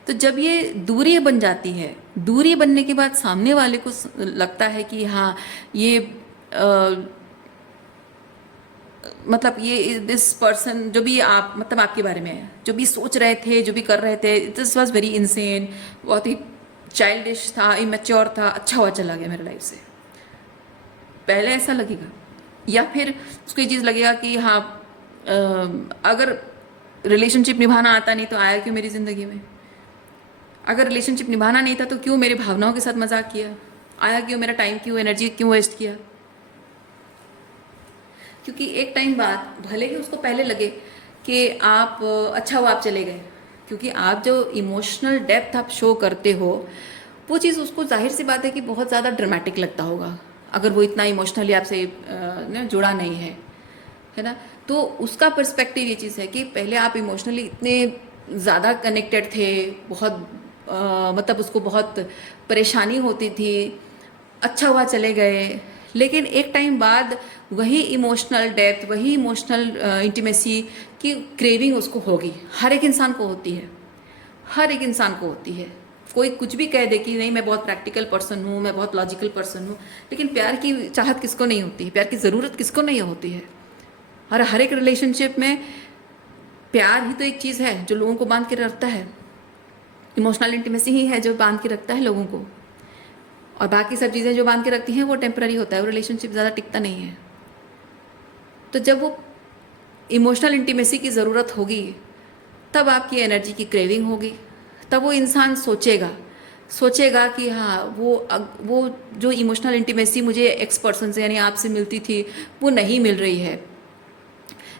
तो जब ये दूरी बन जाती है, दूरी बनने के बाद सामने वाले को लगता है कि हाँ ये मतलब ये दिस पर्सन जो भी आप मतलब आपके बारे में जो भी सोच रहे थे, जो भी कर रहे थे, दिस वॉज वेरी इंसेन, बहुत ही चाइल्डिश था, इमेच्योर था, अच्छा हुआ चला गया मेरे लाइफ से, पहले ऐसा लगेगा। या फिर उसको ये चीज़ लगेगा कि हाँ अगर रिलेशनशिप निभाना आता नहीं तो आया क्यों मेरी ज़िंदगी में, अगर रिलेशनशिप निभाना नहीं था तो क्यों मेरी भावनाओं के साथ मजाक किया, आया क्यों, मेरा टाइम क्यों, एनर्जी क्यों वेस्ट किया। क्योंकि एक टाइम बाद भले ही उसको पहले लगे कि आप अच्छा हुआ आप चले गए, क्योंकि आप जो इमोशनल डेप्थ आप शो करते हो वो चीज़ उसको जाहिर सी बात है कि बहुत ज़्यादा ड्रामेटिक लगता होगा, अगर वो इतना इमोशनली आपसे जुड़ा नहीं है ना। तो उसका पर्सपेक्टिव ये चीज़ है कि पहले आप इमोशनली इतने ज़्यादा कनेक्टेड थे, बहुत मतलब उसको बहुत परेशानी होती थी, अच्छा हुआ चले गए। लेकिन एक टाइम बाद वही इमोशनल डेप्थ, वही इमोशनल इंटीमेसी की क्रेविंग उसको होगी, हर एक इंसान को होती है, हर एक इंसान को होती है। कोई कुछ भी कह दे कि नहीं मैं बहुत प्रैक्टिकल पर्सन हूँ, मैं बहुत लॉजिकल पर्सन हूँ, लेकिन प्यार की चाहत किसको नहीं होती है, प्यार की ज़रूरत किसको नहीं होती है। और हर एक रिलेशनशिप में प्यार ही तो एक चीज़ है जो लोगों को बांध के रखता है, इमोशनल इंटीमेसी ही है जो बांध के रखता है लोगों को, और बाकी सब चीज़ें जो बांध के रखती हैं वो टेम्पररी होता है, वो रिलेशनशिप ज़्यादा टिकता नहीं है। तो जब वो इमोशनल इंटीमेसी की ज़रूरत होगी, तब आपकी एनर्जी की क्रेविंग होगी, तब वो इंसान सोचेगा कि हाँ वो जो इमोशनल इंटीमेसी मुझे एक्स पर्सन से यानी आपसे मिलती थी वो नहीं मिल रही है।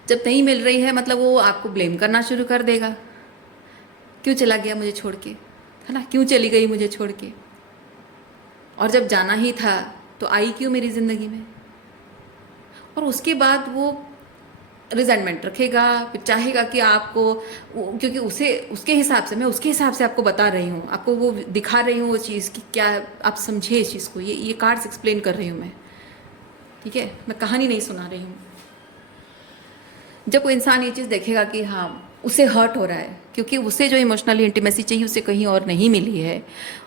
जब नहीं मिल रही है मतलब वो आपको ब्लेम करना शुरू कर देगा, क्यों चला गया मुझे छोड़ के, है ना, क्यों चली गई मुझे छोड़ के, और जब जाना ही था तो आई क्यों मेरी ज़िंदगी में। और उसके बाद वो रिजेंटमेंट रखेगा, फिर चाहेगा कि आपको, क्योंकि उसके हिसाब से, मैं उसके हिसाब से आपको बता रही हूँ, आपको वो दिखा रही हूँ वो चीज़ कि क्या आप समझे इस चीज़ को, ये कार्ड्स एक्सप्लेन कर रही हूँ मैं, ठीक है, मैं कहानी नहीं सुना रही हूँ। जब कोई इंसान ये चीज़ देखेगा कि हाँ उसे हर्ट हो रहा है, क्योंकि उसे जो इमोशनली इंटीमेसी चाहिए उसे कहीं और नहीं मिली है,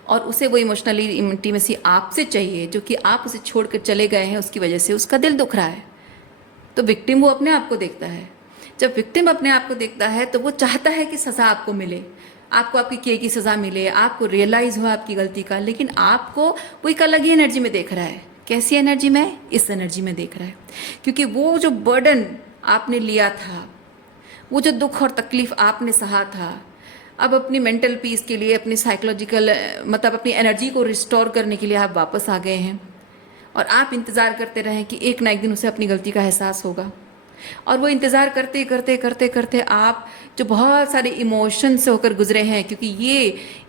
और उसे वो इमोशनली इंटीमेसी आपसे चाहिए जो कि आप उसे छोड़ कर चले गए हैं, उसकी वजह से उसका दिल दुख रहा है। तो विक्टिम वो अपने आप को देखता है। जब विक्टिम अपने आप को देखता है तो वो चाहता है कि सज़ा आपको मिले, आपको आपकी किए की सज़ा मिले, आपको रियलाइज़ हो आपकी गलती का, लेकिन आपको वो एक अलग ही एनर्जी में देख रहा है। कैसी एनर्जी में? इस एनर्जी में देख रहा है, क्योंकि वो जो बर्डन आपने लिया था, वो जो दुख और तकलीफ़ आपने सहा था, अब अपनी मेंटल पीस के लिए, अपनी साइकोलॉजिकल मतलब अपनी एनर्जी को रिस्टोर करने के लिए आप वापस आ गए हैं, और आप इंतज़ार करते रहें कि एक ना एक दिन उसे अपनी गलती का एहसास होगा। और वो इंतज़ार करते करते करते करते आप जो बहुत सारे इमोशन से होकर गुजरे हैं, क्योंकि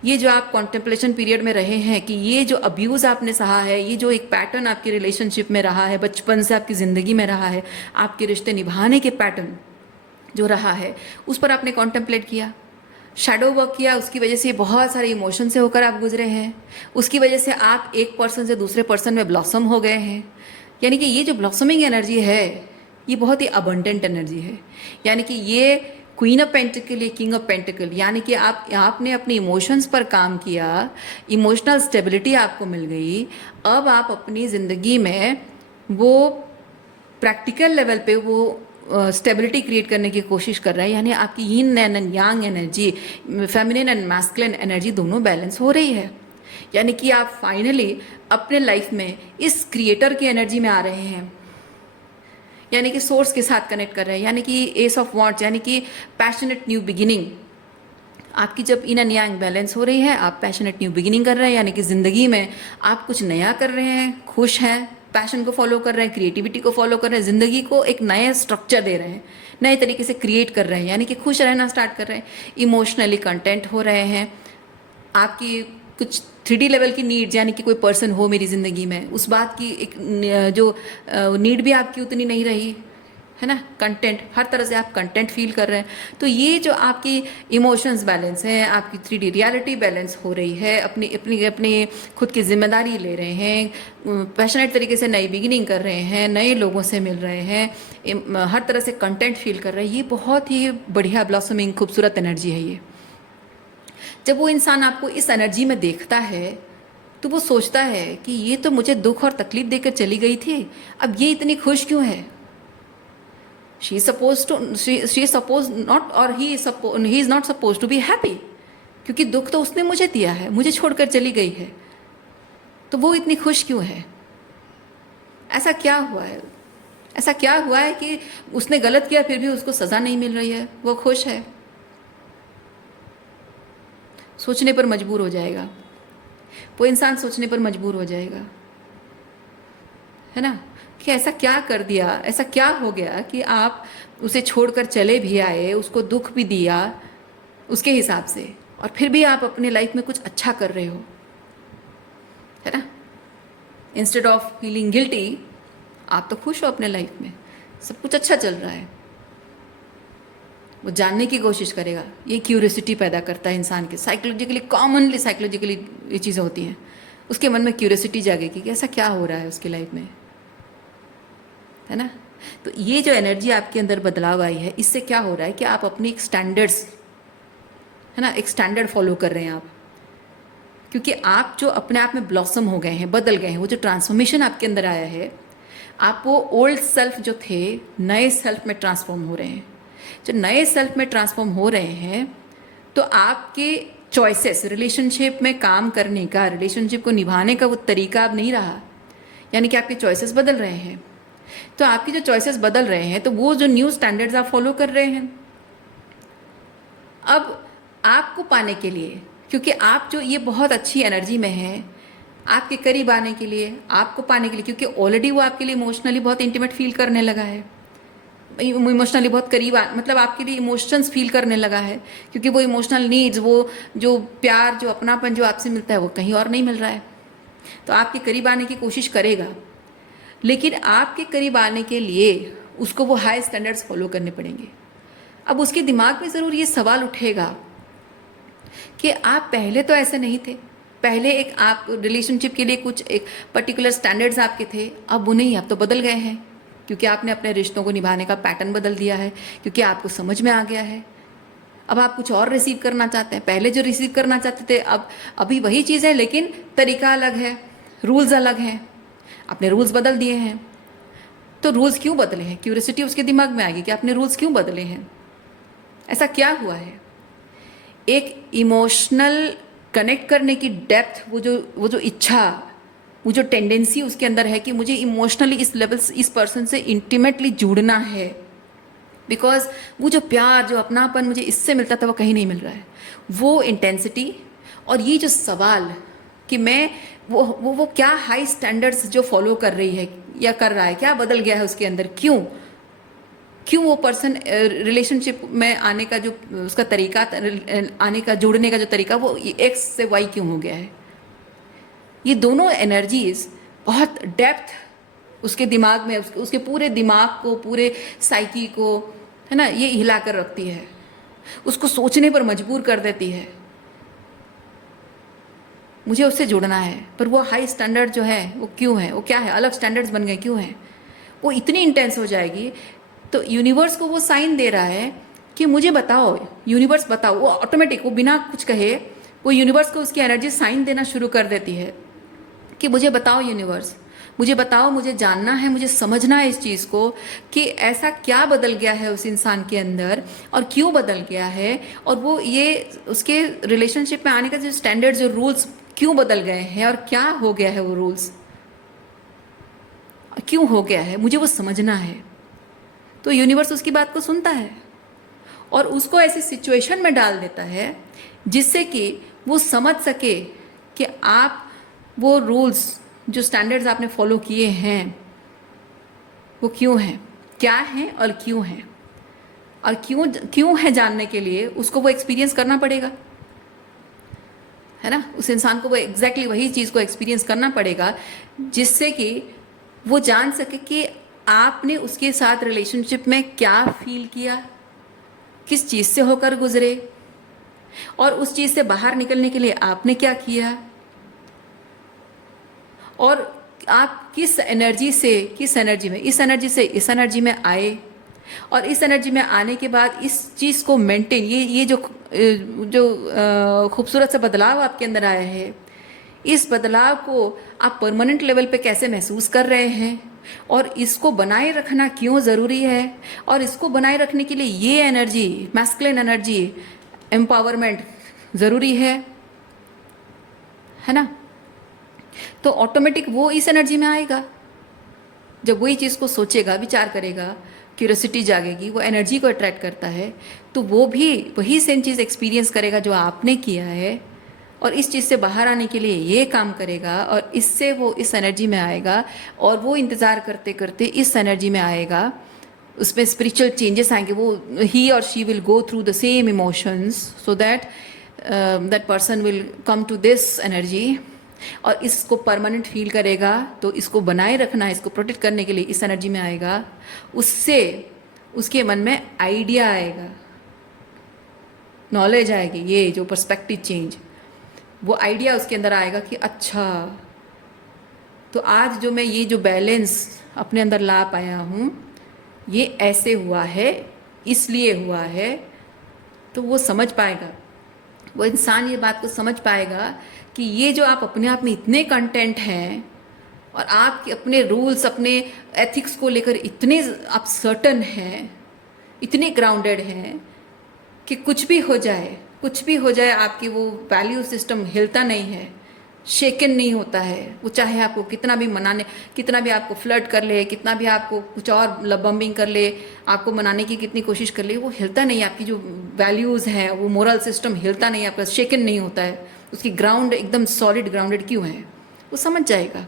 ये जो आप कॉन्टेम्पलेशन पीरियड में रहे हैं, कि ये जो अब्यूज़ आपने सहा है, ये जो एक पैटर्न आपकी रिलेशनशिप में रहा है, बचपन से आपकी ज़िंदगी में रहा है, आपके रिश्ते निभाने के पैटर्न जो रहा है, उस पर आपने कॉन्टेम्पलेट किया, शैडो वर्क किया, उसकी वजह से बहुत सारे इमोशन से होकर आप गुजरे हैं, उसकी वजह से आप एक पर्सन से दूसरे पर्सन में ब्लॉसम हो गए हैं। यानी कि ये जो ब्लॉसमिंग एनर्जी है ये बहुत ही अबंडेंट एनर्जी है, यानी कि ये क्वीन ऑफ पेंटिकल, ये किंग ऑफ पेंटिकल, यानी कि आपने अपने इमोशंस पर काम किया, इमोशनल स्टेबिलिटी आपको मिल गई। अब आप अपनी ज़िंदगी में वो प्रैक्टिकल लेवल पे वो स्टेबिलिटी क्रिएट करने की कोशिश कर रहा है, यानी आपकी yin and yang energy, feminine and masculine energy दोनों बैलेंस हो रही है। यानी कि आप फाइनली अपने लाइफ में इस क्रिएटर की एनर्जी में आ रहे हैं, यानी कि सोर्स के साथ कनेक्ट कर रहे हैं, यानी कि एस ऑफ वॉन्ट्स, यानी कि पैशनेट न्यू बिगिनिंग। आपकी जब इन एंड यांग बैलेंस हो रही है, आप पैशनेट न्यू बिगिनिंग कर रहे हैं, यानी कि ज़िंदगी में आप कुछ नया कर रहे हैं, खुश हैं, पैशन को फॉलो कर रहे हैं, क्रिएटिविटी को फॉलो कर रहे हैं, ज़िंदगी को एक नया स्ट्रक्चर दे रहे हैं, नए तरीके से क्रिएट कर रहे हैं, यानी कि खुश रहना स्टार्ट कर रहे हैं, इमोशनली कंटेंट हो रहे हैं। आपकी कुछ 3D लेवल की नीड्स, यानी कि कोई पर्सन हो मेरी ज़िंदगी में, उस बात की एक जो नीड भी आपकी उतनी नहीं रही है ना, कंटेंट, हर तरह से आप कंटेंट फील कर रहे हैं। तो ये जो आपकी इमोशंस बैलेंस है, आपकी 3D रियलिटी बैलेंस हो रही है, अपनी अपनी अपनी खुद की जिम्मेदारी ले रहे हैं, पैशनेट तरीके से नई बिगिनिंग कर रहे हैं, नए लोगों से मिल रहे हैं, हर तरह से कंटेंट फील कर रहे हैं, ये बहुत ही बढ़िया ब्लॉसमिंग खूबसूरत एनर्जी है ये। जब वो इंसान आपको इस एनर्जी में देखता है तो वो सोचता है कि ये तो मुझे दुख और तकलीफ देकर चली गई थी, अब ये इतनी खुश क्यों है। she is supposed not, or he is not supposed to be happy, क्योंकि दुख तो उसने मुझे दिया है, मुझे छोड़कर चली गई है, तो वो इतनी खुश क्यों है। ऐसा क्या हुआ है, ऐसा क्या हुआ है कि उसने गलत किया फिर भी उसको सज़ा नहीं मिल रही है, वो खुश है। सोचने पर मजबूर हो जाएगा वो इंसान, सोचने पर मजबूर हो जाएगा, है ना, कि ऐसा क्या कर दिया, ऐसा क्या हो गया कि आप उसे छोड़कर चले भी आए, उसको दुख भी दिया उसके हिसाब से, और फिर भी आप अपनी लाइफ में कुछ अच्छा कर रहे हो, है ना। इंस्टेड ऑफ फीलिंग गिल्टी, आप तो खुश हो अपने लाइफ में, सब कुछ अच्छा चल रहा है। वो जानने की कोशिश करेगा, ये क्यूरियोसिटी पैदा करता है इंसान के, साइकोलॉजिकली, कॉमनली साइकोलॉजिकली ये चीज़ें होती हैं, उसके मन में क्यूरियोसिटी जागेगी कि ऐसा क्या हो रहा है उसकी लाइफ में, है ना। तो ये जो एनर्जी आपके अंदर बदलाव आई है, इससे क्या हो रहा है कि आप अपनी एक स्टैंडर्ड्स, है ना, एक स्टैंडर्ड फॉलो कर रहे हैं आप, क्योंकि आप जो अपने आप में ब्लॉसम हो गए हैं, बदल गए हैं, वो जो ट्रांसफॉर्मेशन आपके अंदर आया है, आप वो ओल्ड सेल्फ जो थे नए सेल्फ में ट्रांसफॉर्म हो रहे हैं। जो नए सेल्फ में ट्रांसफॉर्म हो रहे हैं तो आपके चॉइसेस, रिलेशनशिप में काम करने का, रिलेशनशिप को निभाने का वो तरीका अब नहीं रहा, यानी कि आपके चॉइसेस बदल रहे हैं। तो आपकी जो चॉइसेस बदल रहे हैं, तो वो जो न्यू स्टैंडर्ड्स आप फॉलो कर रहे हैं। अब आपको पाने के लिए, क्योंकि आप जो ये बहुत अच्छी एनर्जी में है, आपके करीब आने के लिए, आपको पाने के लिए, क्योंकि ऑलरेडी वो आपके लिए इमोशनली बहुत इंटीमेट फील करने लगा है, इमोशनली बहुत करीब मतलब आपके लिए इमोशंस फील करने लगा है, क्योंकि वो इमोशनल नीड्स, वो जो प्यार, जो अपनापन जो आपसे मिलता है वो कहीं और नहीं मिल रहा है। तो आपके करीब आने की कोशिश करेगा, लेकिन आपके करीब आने के लिए उसको वो हाई स्टैंडर्ड्स फॉलो करने पड़ेंगे। अब उसके दिमाग में ज़रूर ये सवाल उठेगा कि आप पहले तो ऐसे नहीं थे, पहले एक आप रिलेशनशिप के लिए कुछ एक पर्टिकुलर स्टैंडर्ड्स आपके थे, अब वो नहीं, अब तो बदल गए हैं, क्योंकि आपने अपने रिश्तों को निभाने का पैटर्न बदल दिया है, क्योंकि आपको समझ में आ गया है। अब आप कुछ और रिसीव करना चाहते हैं। पहले जो रिसीव करना चाहते थे, अब अभी वही चीज़ है, लेकिन तरीका अलग है, रूल्स अलग हैं, आपने रूल्स बदल दिए हैं। तो रूल्स क्यों बदले हैं? क्यूरियोसिटी उसके दिमाग में आएगी कि आपने रूल्स क्यों बदले हैं, ऐसा क्या हुआ है। एक इमोशनल कनेक्ट करने की डेप्थ, वो जो इच्छा, वो जो टेंडेंसी उसके अंदर है कि मुझे इमोशनली इस लेवल से, इस पर्सन से इंटीमेटली जुड़ना है, बिकॉज वो जो प्यार, जो अपनापन मुझे इससे मिलता था वो कहीं नहीं मिल रहा है। वो इंटेंसिटी और ये जो सवाल कि मैं वो क्या हाई स्टैंडर्ड्स जो फॉलो कर रही है या कर रहा है, क्या बदल गया है उसके अंदर, क्यों वो पर्सन रिलेशनशिप में आने का जो उसका तरीका, आने का, जुड़ने का जो तरीका, वो एक्स से वाई क्यों हो गया है। ये दोनों एनर्जीज बहुत डेप्थ उसके दिमाग में, उसके पूरे दिमाग को, पूरे साइकी को, है ना, ये हिला कर रखती है, उसको सोचने पर मजबूर कर देती है। मुझे उससे जुड़ना है, पर वो हाई स्टैंडर्ड जो है वो क्यों है, वो क्या है, अलग स्टैंडर्ड्स बन गए क्यों हैं, वो इतनी इंटेंस हो जाएगी। तो यूनिवर्स को वो साइन दे रहा है कि मुझे बताओ, यूनिवर्स बताओ, वो ऑटोमेटिक, वो बिना कुछ कहे, वो यूनिवर्स को उसकी एनर्जी साइन देना शुरू कर देती है कि मुझे बताओ यूनिवर्स, मुझे बताओ, मुझे जानना है, मुझे समझना है इस चीज़ को कि ऐसा क्या बदल गया है उस इंसान के अंदर और क्यों बदल गया है, और वो ये उसके रिलेशनशिप में आने का जो स्टैंडर्ड, जो रूल्स क्यों बदल गए हैं और क्या हो गया है, वो रूल्स क्यों हो गया है, मुझे वो समझना है। तो यूनिवर्स उसकी बात को सुनता है और उसको ऐसी सिचुएशन में डाल देता है जिससे कि वो समझ सके कि आप वो रूल्स, जो स्टैंडर्ड्स आपने फॉलो किए हैं, वो क्यों हैं, क्या हैं और क्यों हैं, और क्यों है जानने के लिए उसको वो एक्सपीरियंस करना पड़ेगा, है ना। उस इंसान को वो एग्जैक्टली वही चीज़ को एक्सपीरियंस करना पड़ेगा जिससे कि वो जान सके कि आपने उसके साथ रिलेशनशिप में क्या फील किया, किस चीज़ से होकर गुजरे, और उस चीज़ से बाहर निकलने के लिए आपने क्या किया, और आप किस एनर्जी से किस एनर्जी में, इस एनर्जी से इस एनर्जी में आए, और इस एनर्जी में आने के बाद इस चीज़ को मेंटेन, ये जो खूबसूरत सा बदलाव आपके अंदर आया है, इस बदलाव को आप परमानेंट लेवल पे कैसे महसूस कर रहे हैं, और इसको बनाए रखना क्यों ज़रूरी है, और इसको बनाए रखने के लिए ये एनर्जी, मैस्कुलिन एनर्जी, एम्पावरमेंट ज़रूरी है ना। तो ऑटोमेटिक वो इस एनर्जी में आएगा। जब वही चीज़ को सोचेगा, विचार करेगा, क्यूरियोसिटी जागेगी, वो एनर्जी को अट्रैक्ट करता है, तो वो भी वही सेम चीज़ एक्सपीरियंस करेगा जो आपने किया है, और इस चीज़ से बाहर आने के लिए ये काम करेगा, और इससे वो इस एनर्जी में आएगा, और वो इंतज़ार करते करते इस एनर्जी में आएगा, उसमें स्पिरिचुअल चेंजेस आएंगे, वो ही और she will go through the same emotions so that that person will come to this energy, और इसको परमानेंट फील करेगा। तो इसको बनाए रखना, इसको प्रोटेक्ट करने के लिए इस एनर्जी में आएगा, उससे उसके मन में आइडिया आएगा, नॉलेज आएगी, ये जो पर्सपेक्टिव चेंज, वो आइडिया उसके अंदर आएगा कि अच्छा, तो आज जो मैं ये जो बैलेंस अपने अंदर ला पाया हूँ, ये ऐसे हुआ है, इसलिए हुआ है। तो वो समझ पाएगा, वो इंसान ये बात को समझ पाएगा कि ये जो आप अपने आप में इतने कंटेंट हैं, और आप अपने रूल्स, अपने एथिक्स को लेकर इतने आप सर्टन हैं, इतने ग्राउंडेड हैं कि कुछ भी हो जाए, आपकी वो वैल्यू सिस्टम हिलता नहीं है, शेकन नहीं होता है। वो चाहे आपको कितना भी मनाने, कितना भी आपको फ्लर्ट कर ले, कितना भी आपको कुछ और लव बम्बिंग कर ले, आपको मनाने की कितनी कोशिश कर ले, वो हिलता नहीं। आपकी जो वैल्यूज़ हैं, वो मोरल सिस्टम हिलता नहीं, आपका शेकन नहीं होता है। उसकी ग्राउंड एकदम सॉलिड ग्राउंडेड क्यों है, वो समझ जाएगा।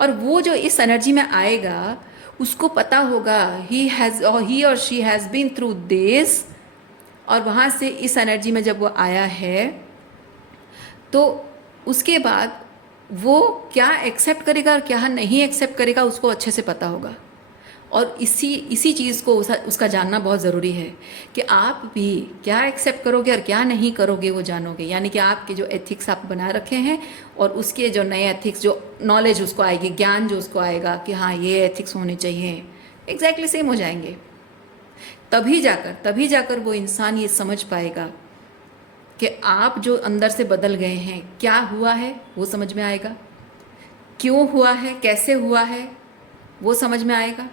और वो जो इस एनर्जी में आएगा, उसको पता होगा ही और she has been through this, और वहाँ से इस एनर्जी में जब वो आया है तो उसके बाद वो क्या एक्सेप्ट करेगा और क्या नहीं एक्सेप्ट करेगा, उसको अच्छे से पता होगा। और इसी चीज़ को उसका जानना बहुत ज़रूरी है कि आप भी क्या एक्सेप्ट करोगे और क्या नहीं करोगे, वो जानोगे। यानी कि आपके जो एथिक्स आप बना रखे हैं और उसके जो नए एथिक्स, जो नॉलेज उसको आएगी, ज्ञान जो उसको आएगा कि हाँ ये एथिक्स होने चाहिए, एग्जैक्टली सेम हो जाएंगे। तभी जाकर वो इंसान ये समझ पाएगा कि आप जो अंदर से बदल गए हैं, क्या हुआ है वो समझ में आएगा, क्यों हुआ है, कैसे हुआ है वो समझ में आएगा,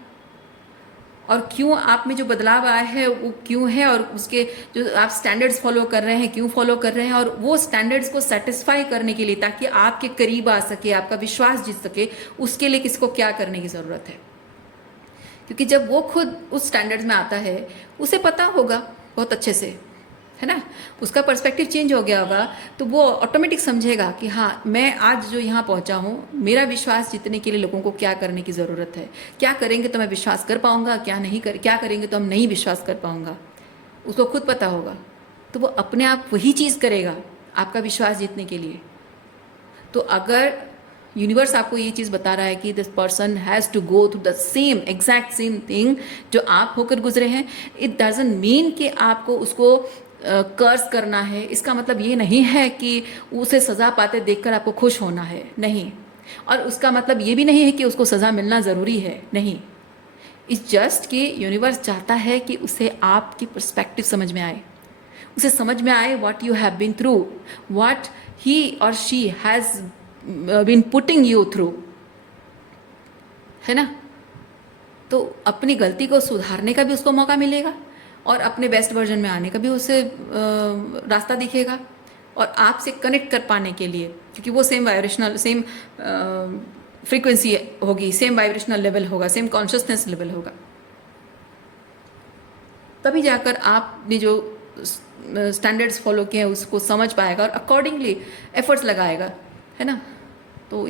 और क्यों आप में जो बदलाव आया है वो क्यों है, और उसके जो आप स्टैंडर्ड्स फॉलो कर रहे हैं क्यों फॉलो कर रहे हैं, और वो स्टैंडर्ड्स को सेटिस्फाई करने के लिए, ताकि आपके करीब आ सके, आपका विश्वास जीत सके, उसके लिए किसको क्या करने की ज़रूरत है। क्योंकि जब वो खुद उस स्टैंडर्ड्स में आता है, उसे पता होगा बहुत अच्छे से, है ना, उसका पर्सपेक्टिव चेंज हो गया होगा, तो वो ऑटोमेटिक समझेगा कि हाँ मैं आज जो यहाँ पहुँचा हूँ, मेरा विश्वास जीतने के लिए लोगों को क्या करने की ज़रूरत है, क्या करेंगे तो मैं विश्वास कर पाऊँगा, क्या करेंगे तो हम नहीं विश्वास कर पाऊँगा, उसको खुद पता होगा। तो वो अपने आप वही चीज़ करेगा आपका विश्वास जीतने के लिए। तो अगर यूनिवर्स आपको ये चीज़ बता रहा है कि this person has to go through the same exact same thing जो आप होकर गुजरे हैं, इट डजंट मीन कि आपको उसको कर्स करना है। इसका मतलब ये नहीं है कि उसे सज़ा पाते देखकर आपको खुश होना है, नहीं। और उसका मतलब ये भी नहीं है कि उसको सज़ा मिलना ज़रूरी है, नहीं। इट्स जस्ट कि यूनिवर्स चाहता है कि उसे आपकी पर्सपेक्टिव समझ में आए, उसे समझ में आए what you have been through, what he और she has been putting you through, है ना। तो अपनी गलती को सुधारने का भी उसको मौका मिलेगा, और अपने बेस्ट वर्जन में आने का भी उसे रास्ता दिखेगा, और आपसे कनेक्ट कर पाने के लिए, क्योंकि वो सेम वाइब्रेशनल, सेम फ्रीक्वेंसी होगी, सेम वाइब्रेशनल लेवल होगा, सेम कॉन्शियसनेस लेवल होगा। तभी जाकर आपने जो स्टैंडर्ड्स फॉलो किए हैं उसको समझ पाएगा और अकॉर्डिंगली एफर्ट्स लगाएगा, है ना। तो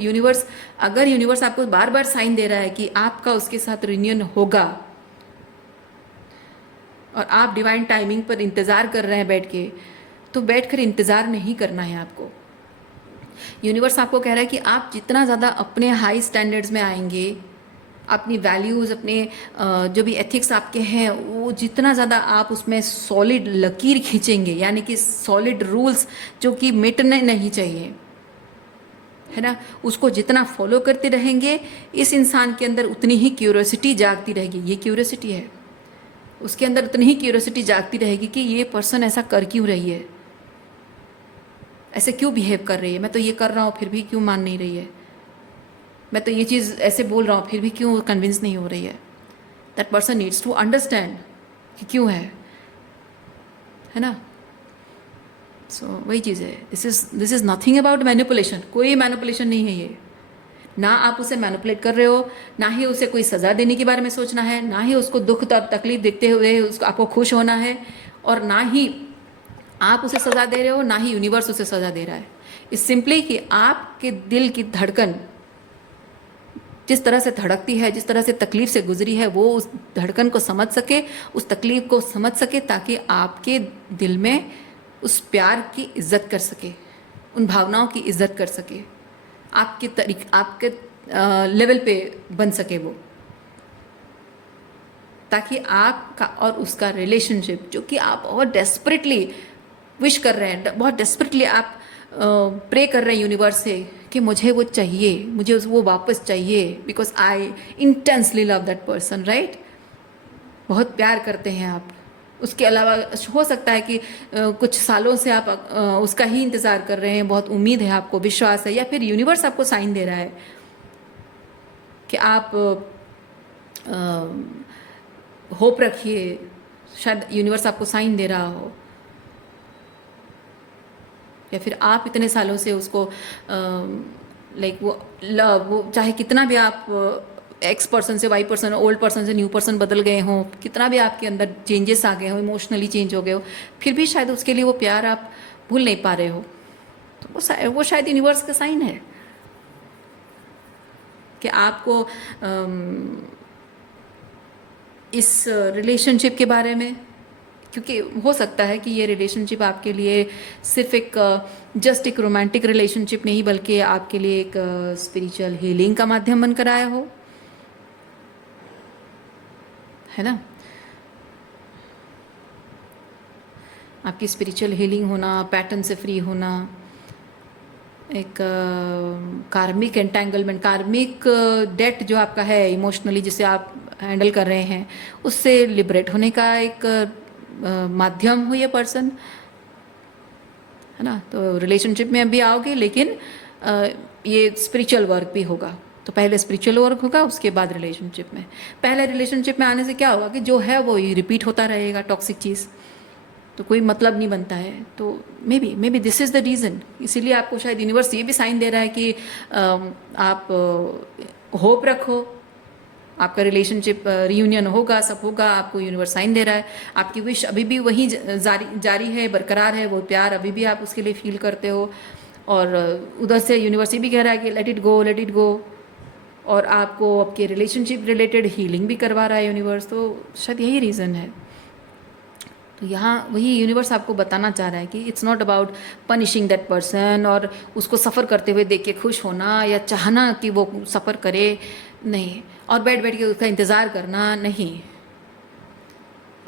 अगर यूनिवर्स आपको बार बार साइन दे रहा है कि आपका उसके साथ रियूनियन होगा, और आप डिवाइन टाइमिंग पर इंतज़ार कर रहे हैं बैठ के, तो बैठ कर इंतज़ार नहीं करना है आपको। यूनिवर्स आपको कह रहा है कि आप जितना ज़्यादा अपने हाई स्टैंडर्ड्स में आएंगे, अपनी वैल्यूज़, अपने जो भी एथिक्स आपके हैं, वो जितना ज़्यादा आप उसमें सॉलिड लकीर खींचेंगे, यानी कि सॉलिड रूल्स जो कि मिटने नहीं चाहिए, है ना, उसको जितना फॉलो करते रहेंगे, इस इंसान के अंदर उतनी ही क्यूरियोसिटी जागती रहेगी। ये क्यूरियोसिटी है, उसके अंदर उतनी ही क्यूरियोसिटी जागती रहेगी कि ये पर्सन ऐसा कर क्यों रही है, ऐसे क्यों बिहेव कर रही है, मैं तो ये कर रहा हूँ फिर भी क्यों मान नहीं रही है, मैं तो ये चीज़ ऐसे बोल रहा हूँ फिर भी क्यों कन्विंस नहीं हो रही है। That person needs to understand कि क्यों है ना। सो वही चीज़ है, this is nothing about manipulation. कोई मैनिपुलेशन नहीं है ये, ना आप उसे मैनिपुलेट कर रहे हो, ना ही उसे कोई सज़ा देने के बारे में सोचना है, ना ही उसको दुख और तकलीफ देखते हुए उसको आपको खुश होना है, और ना ही आप उसे सज़ा दे रहे हो, ना ही यूनिवर्स उसे सज़ा दे रहा है। इस सिंपली कि आपके दिल की धड़कन जिस तरह से धड़कती है, जिस तरह से तकलीफ से गुजरी है, वो उस धड़कन को समझ सके, उस तकलीफ को समझ सके, ताकि आपके दिल में उस प्यार की इज्जत कर सके, उन भावनाओं की इज्जत कर सके, आपके लेवल पे बन सके वो, ताकि आपका और उसका रिलेशनशिप, जो कि आप बहुत डेस्परेटली विश कर रहे हैं, बहुत डेस्परेटली आप प्रे कर रहे हैं यूनिवर्स से कि मुझे वो चाहिए, मुझे वो वापस चाहिए, because I intensely love that person, right. बहुत प्यार करते हैं आप। उसके अलावा हो सकता है कि कुछ सालों से आप उसका ही इंतज़ार कर रहे हैं, बहुत उम्मीद है आपको, विश्वास है, या फिर यूनिवर्स आपको साइन दे रहा है कि आप होप रखिए, शायद यूनिवर्स आपको साइन दे रहा हो, या फिर आप इतने सालों से उसको लाइक वो चाहे कितना भी आप एक्स पर्सन से वाई पर्सन, ओल्ड पर्सन से न्यू पर्सन बदल गए हों, कितना भी आपके अंदर चेंजेस आ गए हों, इमोशनली चेंज हो गए हो, फिर भी शायद उसके लिए वो प्यार आप भूल नहीं पा रहे हो। तो वो शायद यूनिवर्स का साइन है कि आपको इस रिलेशनशिप के बारे में, क्योंकि हो सकता है कि ये रिलेशनशिप आपके लिए सिर्फ एक जस्ट एक रोमांटिक रिलेशनशिप नहीं, बल्कि आपके लिए एक स्पिरिचुअल हीलिंग का माध्यम बनकर आया हो, है ना। आपकी स्पिरिचुअल हीलिंग होना, पैटर्न से फ्री होना, एक कार्मिक एंटेंगलमेंट, कार्मिक डेट जो आपका है इमोशनली, जिसे आप हैंडल कर रहे हैं, उससे लिबरेट होने का एक माध्यम हो ये पर्सन, है ना। तो रिलेशनशिप में अभी आओगे, लेकिन ये स्पिरिचुअल वर्क भी होगा। तो पहले स्पिरिचुअल वर्क होगा, उसके बाद रिलेशनशिप में। पहले रिलेशनशिप में आने से क्या होगा कि जो है वो रिपीट होता रहेगा, टॉक्सिक चीज़, तो कोई मतलब नहीं बनता है। तो may be this is the reason. इसीलिए आपको शायद यूनिवर्स ये भी साइन दे रहा है कि आप होप रखो, आपका रिलेशनशिप रियूनियन होगा, सब होगा। आपको यूनिवर्स साइन दे रहा है, आपकी विश अभी भी वही जारी है, बरकरार है, वो प्यार अभी भी आप उसके लिए फील करते हो। और उधर से यूनिवर्स ये भी कह रहा है कि लेट इट गो। और आपको आपके रिलेशनशिप रिलेटेड हीलिंग भी करवा रहा है यूनिवर्स। तो शायद यही रीज़न है। तो यहाँ वही यूनिवर्स आपको बताना चाह रहा है कि it's not about punishing that person और उसको सफ़र करते हुए देख के खुश होना या चाहना कि वो सफ़र करे, नहीं। और बैठ बैठ के उसका इंतज़ार करना, नहीं।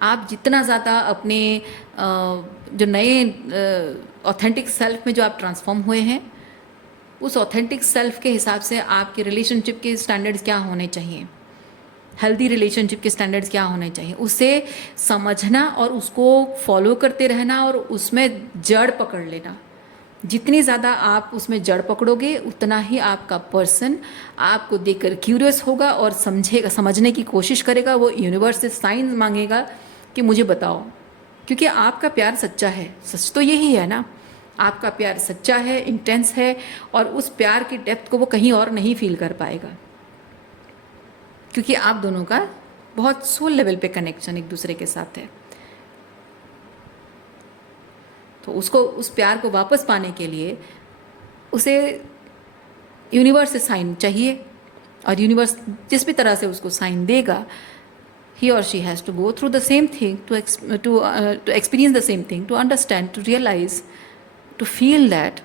आप जितना ज़्यादा अपने जो नए ऑथेंटिक सेल्फ में जो आप ट्रांसफॉर्म हुए हैं, उस ऑथेंटिक सेल्फ के हिसाब से आपके रिलेशनशिप के स्टैंडर्ड्स क्या होने चाहिए, हेल्दी रिलेशनशिप के स्टैंडर्ड्स क्या होने चाहिए, उसे समझना और उसको फॉलो करते रहना और उसमें जड़ पकड़ लेना। जितनी ज़्यादा आप उसमें जड़ पकड़ोगे, उतना ही आपका पर्सन आपको देखकर क्यूरियस होगा और समझने की कोशिश करेगा। वो यूनिवर्स से साइन मांगेगा कि मुझे बताओ, क्योंकि आपका प्यार सच्चा है। सच तो यही है ना, आपका प्यार सच्चा है, इंटेंस है, और उस प्यार की डेप्थ को वो कहीं और नहीं फील कर पाएगा, क्योंकि आप दोनों का बहुत सोल लेवल पे कनेक्शन एक दूसरे के साथ है। तो उसको, उस प्यार को वापस पाने के लिए उसे यूनिवर्स से साइन चाहिए, और यूनिवर्स जिस भी तरह से उसको साइन देगा, he or she has to go through the same thing, to experience the same thing, to understand, to realize, to feel that,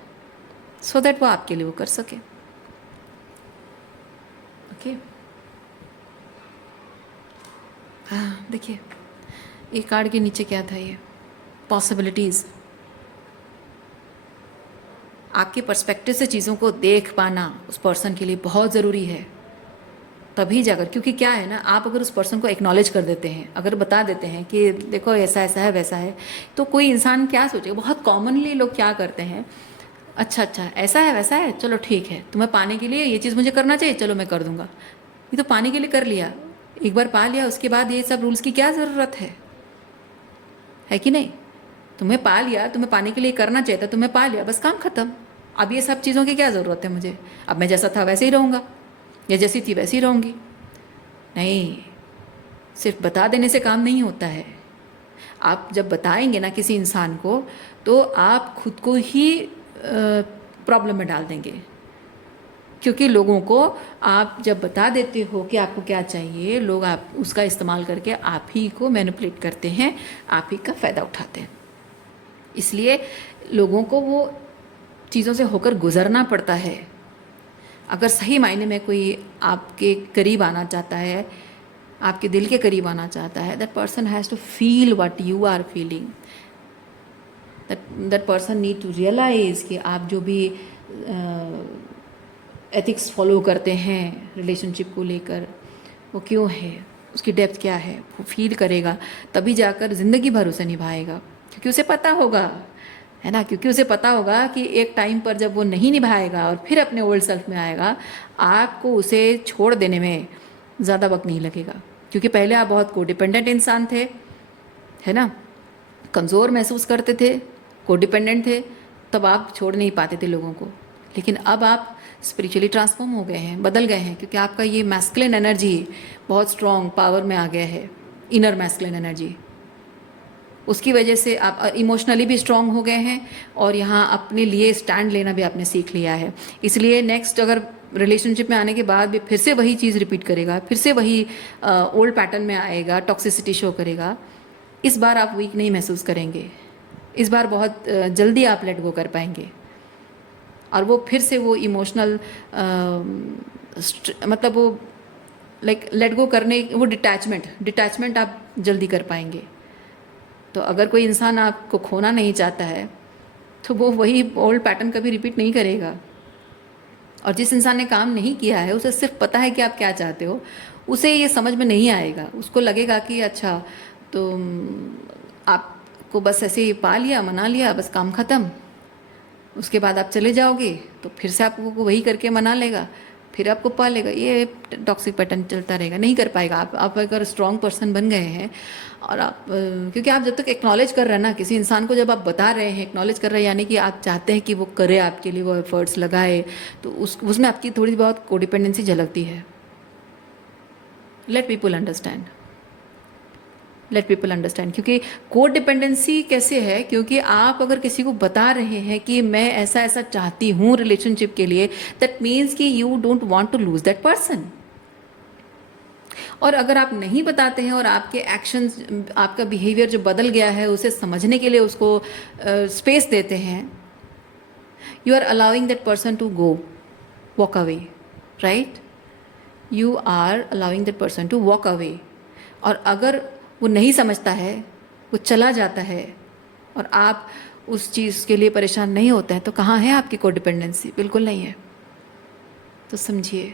so that वो आपके लिए वो कर सके। ओके, हाँ देखिए, एक कार्ड के नीचे क्या था, ये पॉसिबिलिटीज़। आपके पर्सपेक्टिव से चीज़ों को देख पाना उस पर्सन के लिए बहुत ज़रूरी है, तभी जाकर। क्योंकि क्या है ना, आप अगर उस पर्सन को एक्नॉलेज कर देते हैं, अगर बता देते हैं कि देखो ऐसा ऐसा है, वैसा है, तो कोई इंसान क्या सोचेगा। बहुत कॉमनली लोग क्या करते हैं, अच्छा ऐसा है वैसा है, चलो ठीक है, तुम्हें पाने के लिए ये चीज़ मुझे करना चाहिए, चलो मैं कर दूंगा। ये तो पाने के लिए कर लिया, एक बार पा लिया, उसके बाद ये सब रूल्स की क्या ज़रूरत है कि नहीं। तुम्हें पा लिया, तुम्हें पाने के लिए करना चाहिए था, तुम्हें पा लिया, बस काम ख़त्म। अब ये सब चीज़ों की क्या ज़रूरत है मुझे, अब मैं जैसा था वैसे ही रहूँगा, या जैसी थी वैसी रहूँगी। नहीं, सिर्फ बता देने से काम नहीं होता है। आप जब बताएंगे ना किसी इंसान को, तो आप खुद को ही प्रॉब्लम में डाल देंगे, क्योंकि लोगों को आप जब बता देते हो कि आपको क्या चाहिए, लोग आप उसका इस्तेमाल करके आप ही को मैनिपुलेट करते हैं, आप ही का फ़ायदा उठाते हैं। इसलिए लोगों को वो चीज़ों से होकर गुजरना पड़ता है। अगर सही मायने में कोई आपके करीब आना चाहता है, आपके दिल के करीब आना चाहता है, that person has to feel what you are feeling. That person need to realise कि आप जो भी एथिक्स फॉलो करते हैं रिलेशनशिप को लेकर, वो क्यों है, उसकी डेप्थ क्या है, वो फील करेगा, तभी जाकर ज़िंदगी भर उसे निभाएगा। क्योंकि उसे पता होगा, है ना, क्योंकि उसे पता होगा कि एक टाइम पर जब वो नहीं निभाएगा और फिर अपने ओल्ड सेल्फ में आएगा, आपको उसे छोड़ देने में ज़्यादा वक्त नहीं लगेगा। क्योंकि पहले आप बहुत कोडिपेंडेंट इंसान थे, है ना, कमज़ोर महसूस करते थे, कोडिपेंडेंट थे, तब आप छोड़ नहीं पाते थे लोगों को, लेकिन अब आप स्पिरिचुअली ट्रांसफॉर्म हो गए हैं, बदल गए हैं, क्योंकि आपका ये मैस्कुलिन एनर्जी बहुत स्ट्रॉन्ग पावर में आ गया है, इनर मैस्कुलिन एनर्जी। उसकी वजह से आप इमोशनली भी स्ट्रांग हो गए हैं और यहाँ अपने लिए स्टैंड लेना भी आपने सीख लिया है। इसलिए नेक्स्ट अगर रिलेशनशिप में आने के बाद भी फिर से वही चीज़ रिपीट करेगा, फिर से वही ओल्ड पैटर्न में आएगा, टॉक्सिसिटी शो करेगा, इस बार आप वीक नहीं महसूस करेंगे। इस बार बहुत जल्दी आप लेट गो कर पाएंगे और वो फिर से वो इमोशनल मतलब वो लाइक लेट गो करने, वो डिटैचमेंट आप जल्दी कर पाएंगे। तो अगर कोई इंसान आपको खोना नहीं चाहता है तो वो वही ओल्ड पैटर्न कभी रिपीट नहीं करेगा। और जिस इंसान ने काम नहीं किया है, उसे सिर्फ पता है कि आप क्या चाहते हो, उसे ये समझ में नहीं आएगा। उसको लगेगा कि अच्छा तो आपको बस ऐसे ही पा लिया, मना लिया, बस काम ख़त्म, उसके बाद आप चले जाओगे तो फिर से आपको वही करके मना लेगा, फिर आपको पा लेगा। ये टॉक्सिक पैटर्न चलता रहेगा, नहीं कर पाएगा। आप अगर स्ट्रॉन्ग पर्सन बन गए हैं और आप क्योंकि आप जब तक एक्नॉलेज कर रहे हैं ना किसी इंसान को, जब आप बता रहे हैं, एक्नॉलेज कर रहे हैं, यानी कि आप चाहते हैं कि वो करे आपके लिए, वो एफर्ट्स लगाए, तो उसमें आपकी थोड़ी बहुत कोडिपेंडेंसी झलकती है। लेट पीपल अंडरस्टैंड, क्योंकि कोड डिपेंडेंसी कैसे है, क्योंकि आप अगर किसी को बता रहे हैं कि मैं ऐसा ऐसा चाहती हूँ रिलेशनशिप के लिए, दैट मीन्स कि you don't want to lose that person. और अगर आप नहीं बताते हैं और आपके एक्शंस, आपका बिहेवियर जो बदल गया है, उसे समझने के लिए उसको स्पेस देते हैं, you are allowing that person to go, walk away, right? You are allowing that person to walk away. और अगर वो नहीं समझता है, वो चला जाता है और आप उस चीज़ के लिए परेशान नहीं होते हैं, तो कहाँ है आपकी कोडिपेंडेंसी? बिल्कुल नहीं है। तो समझिए,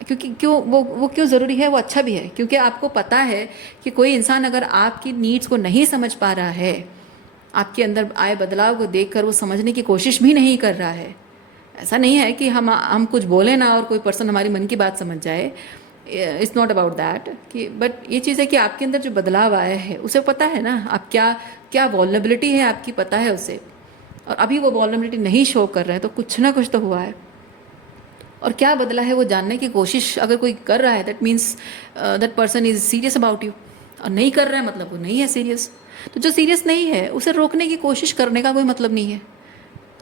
क्योंकि वो क्यों ज़रूरी है, वो अच्छा भी है, क्योंकि आपको पता है कि कोई इंसान अगर आपकी नीड्स को नहीं समझ पा रहा है, आपके अंदर आए बदलाव को देखकर वो समझने की कोशिश भी नहीं कर रहा है। ऐसा नहीं है कि हम कुछ बोलें ना और कोई पर्सन हमारी मन की बात समझ जाए, इट्स नॉट अबाउट दैट कि, बट ये चीज़ है कि आपके अंदर जो बदलाव आया है उसे पता है ना, आप क्या वॉल्नरेबिलिटी है आपकी, पता है उसे, और अभी वो वॉल्नरेबिलिटी नहीं शो कर रहे हैं, तो कुछ ना कुछ तो हुआ है। और क्या बदला है वो जानने की कोशिश अगर कोई कर रहा है, that means that person is serious about you. और नहीं कर रहा है मतलब वो नहीं है सीरियस। तो जो सीरियस नहीं है उसे रोकने की कोशिश करने का कोई मतलब नहीं है।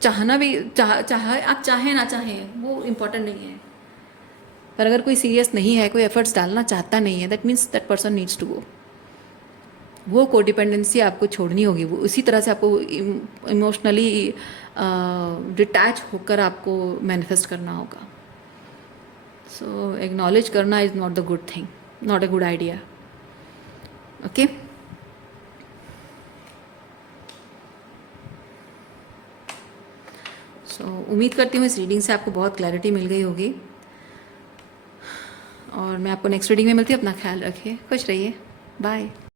चाहना भी आप चाहें ना चाहें वो इम्पोर्टेंट नहीं है, पर अगर कोई सीरियस नहीं है, कोई एफर्ट्स डालना चाहता नहीं है, that means that person needs to go. वो कोडिपेंडेंसी आपको छोड़नी होगी, वो उसी तरह से आपको इमोशनली डिटैच होकर आपको मैनिफेस्ट करना होगा। सो एक्नॉलेज करना is not the good thing, not a good idea. Okay, so उम्मीद करती हूँ इस रीडिंग से आपको बहुत क्लैरिटी मिल गई होगी, और मैं आपको नेक्स्ट रीडिंग में मिलती हूँ। अपना ख्याल रखिए, खुश रहिए, बाय।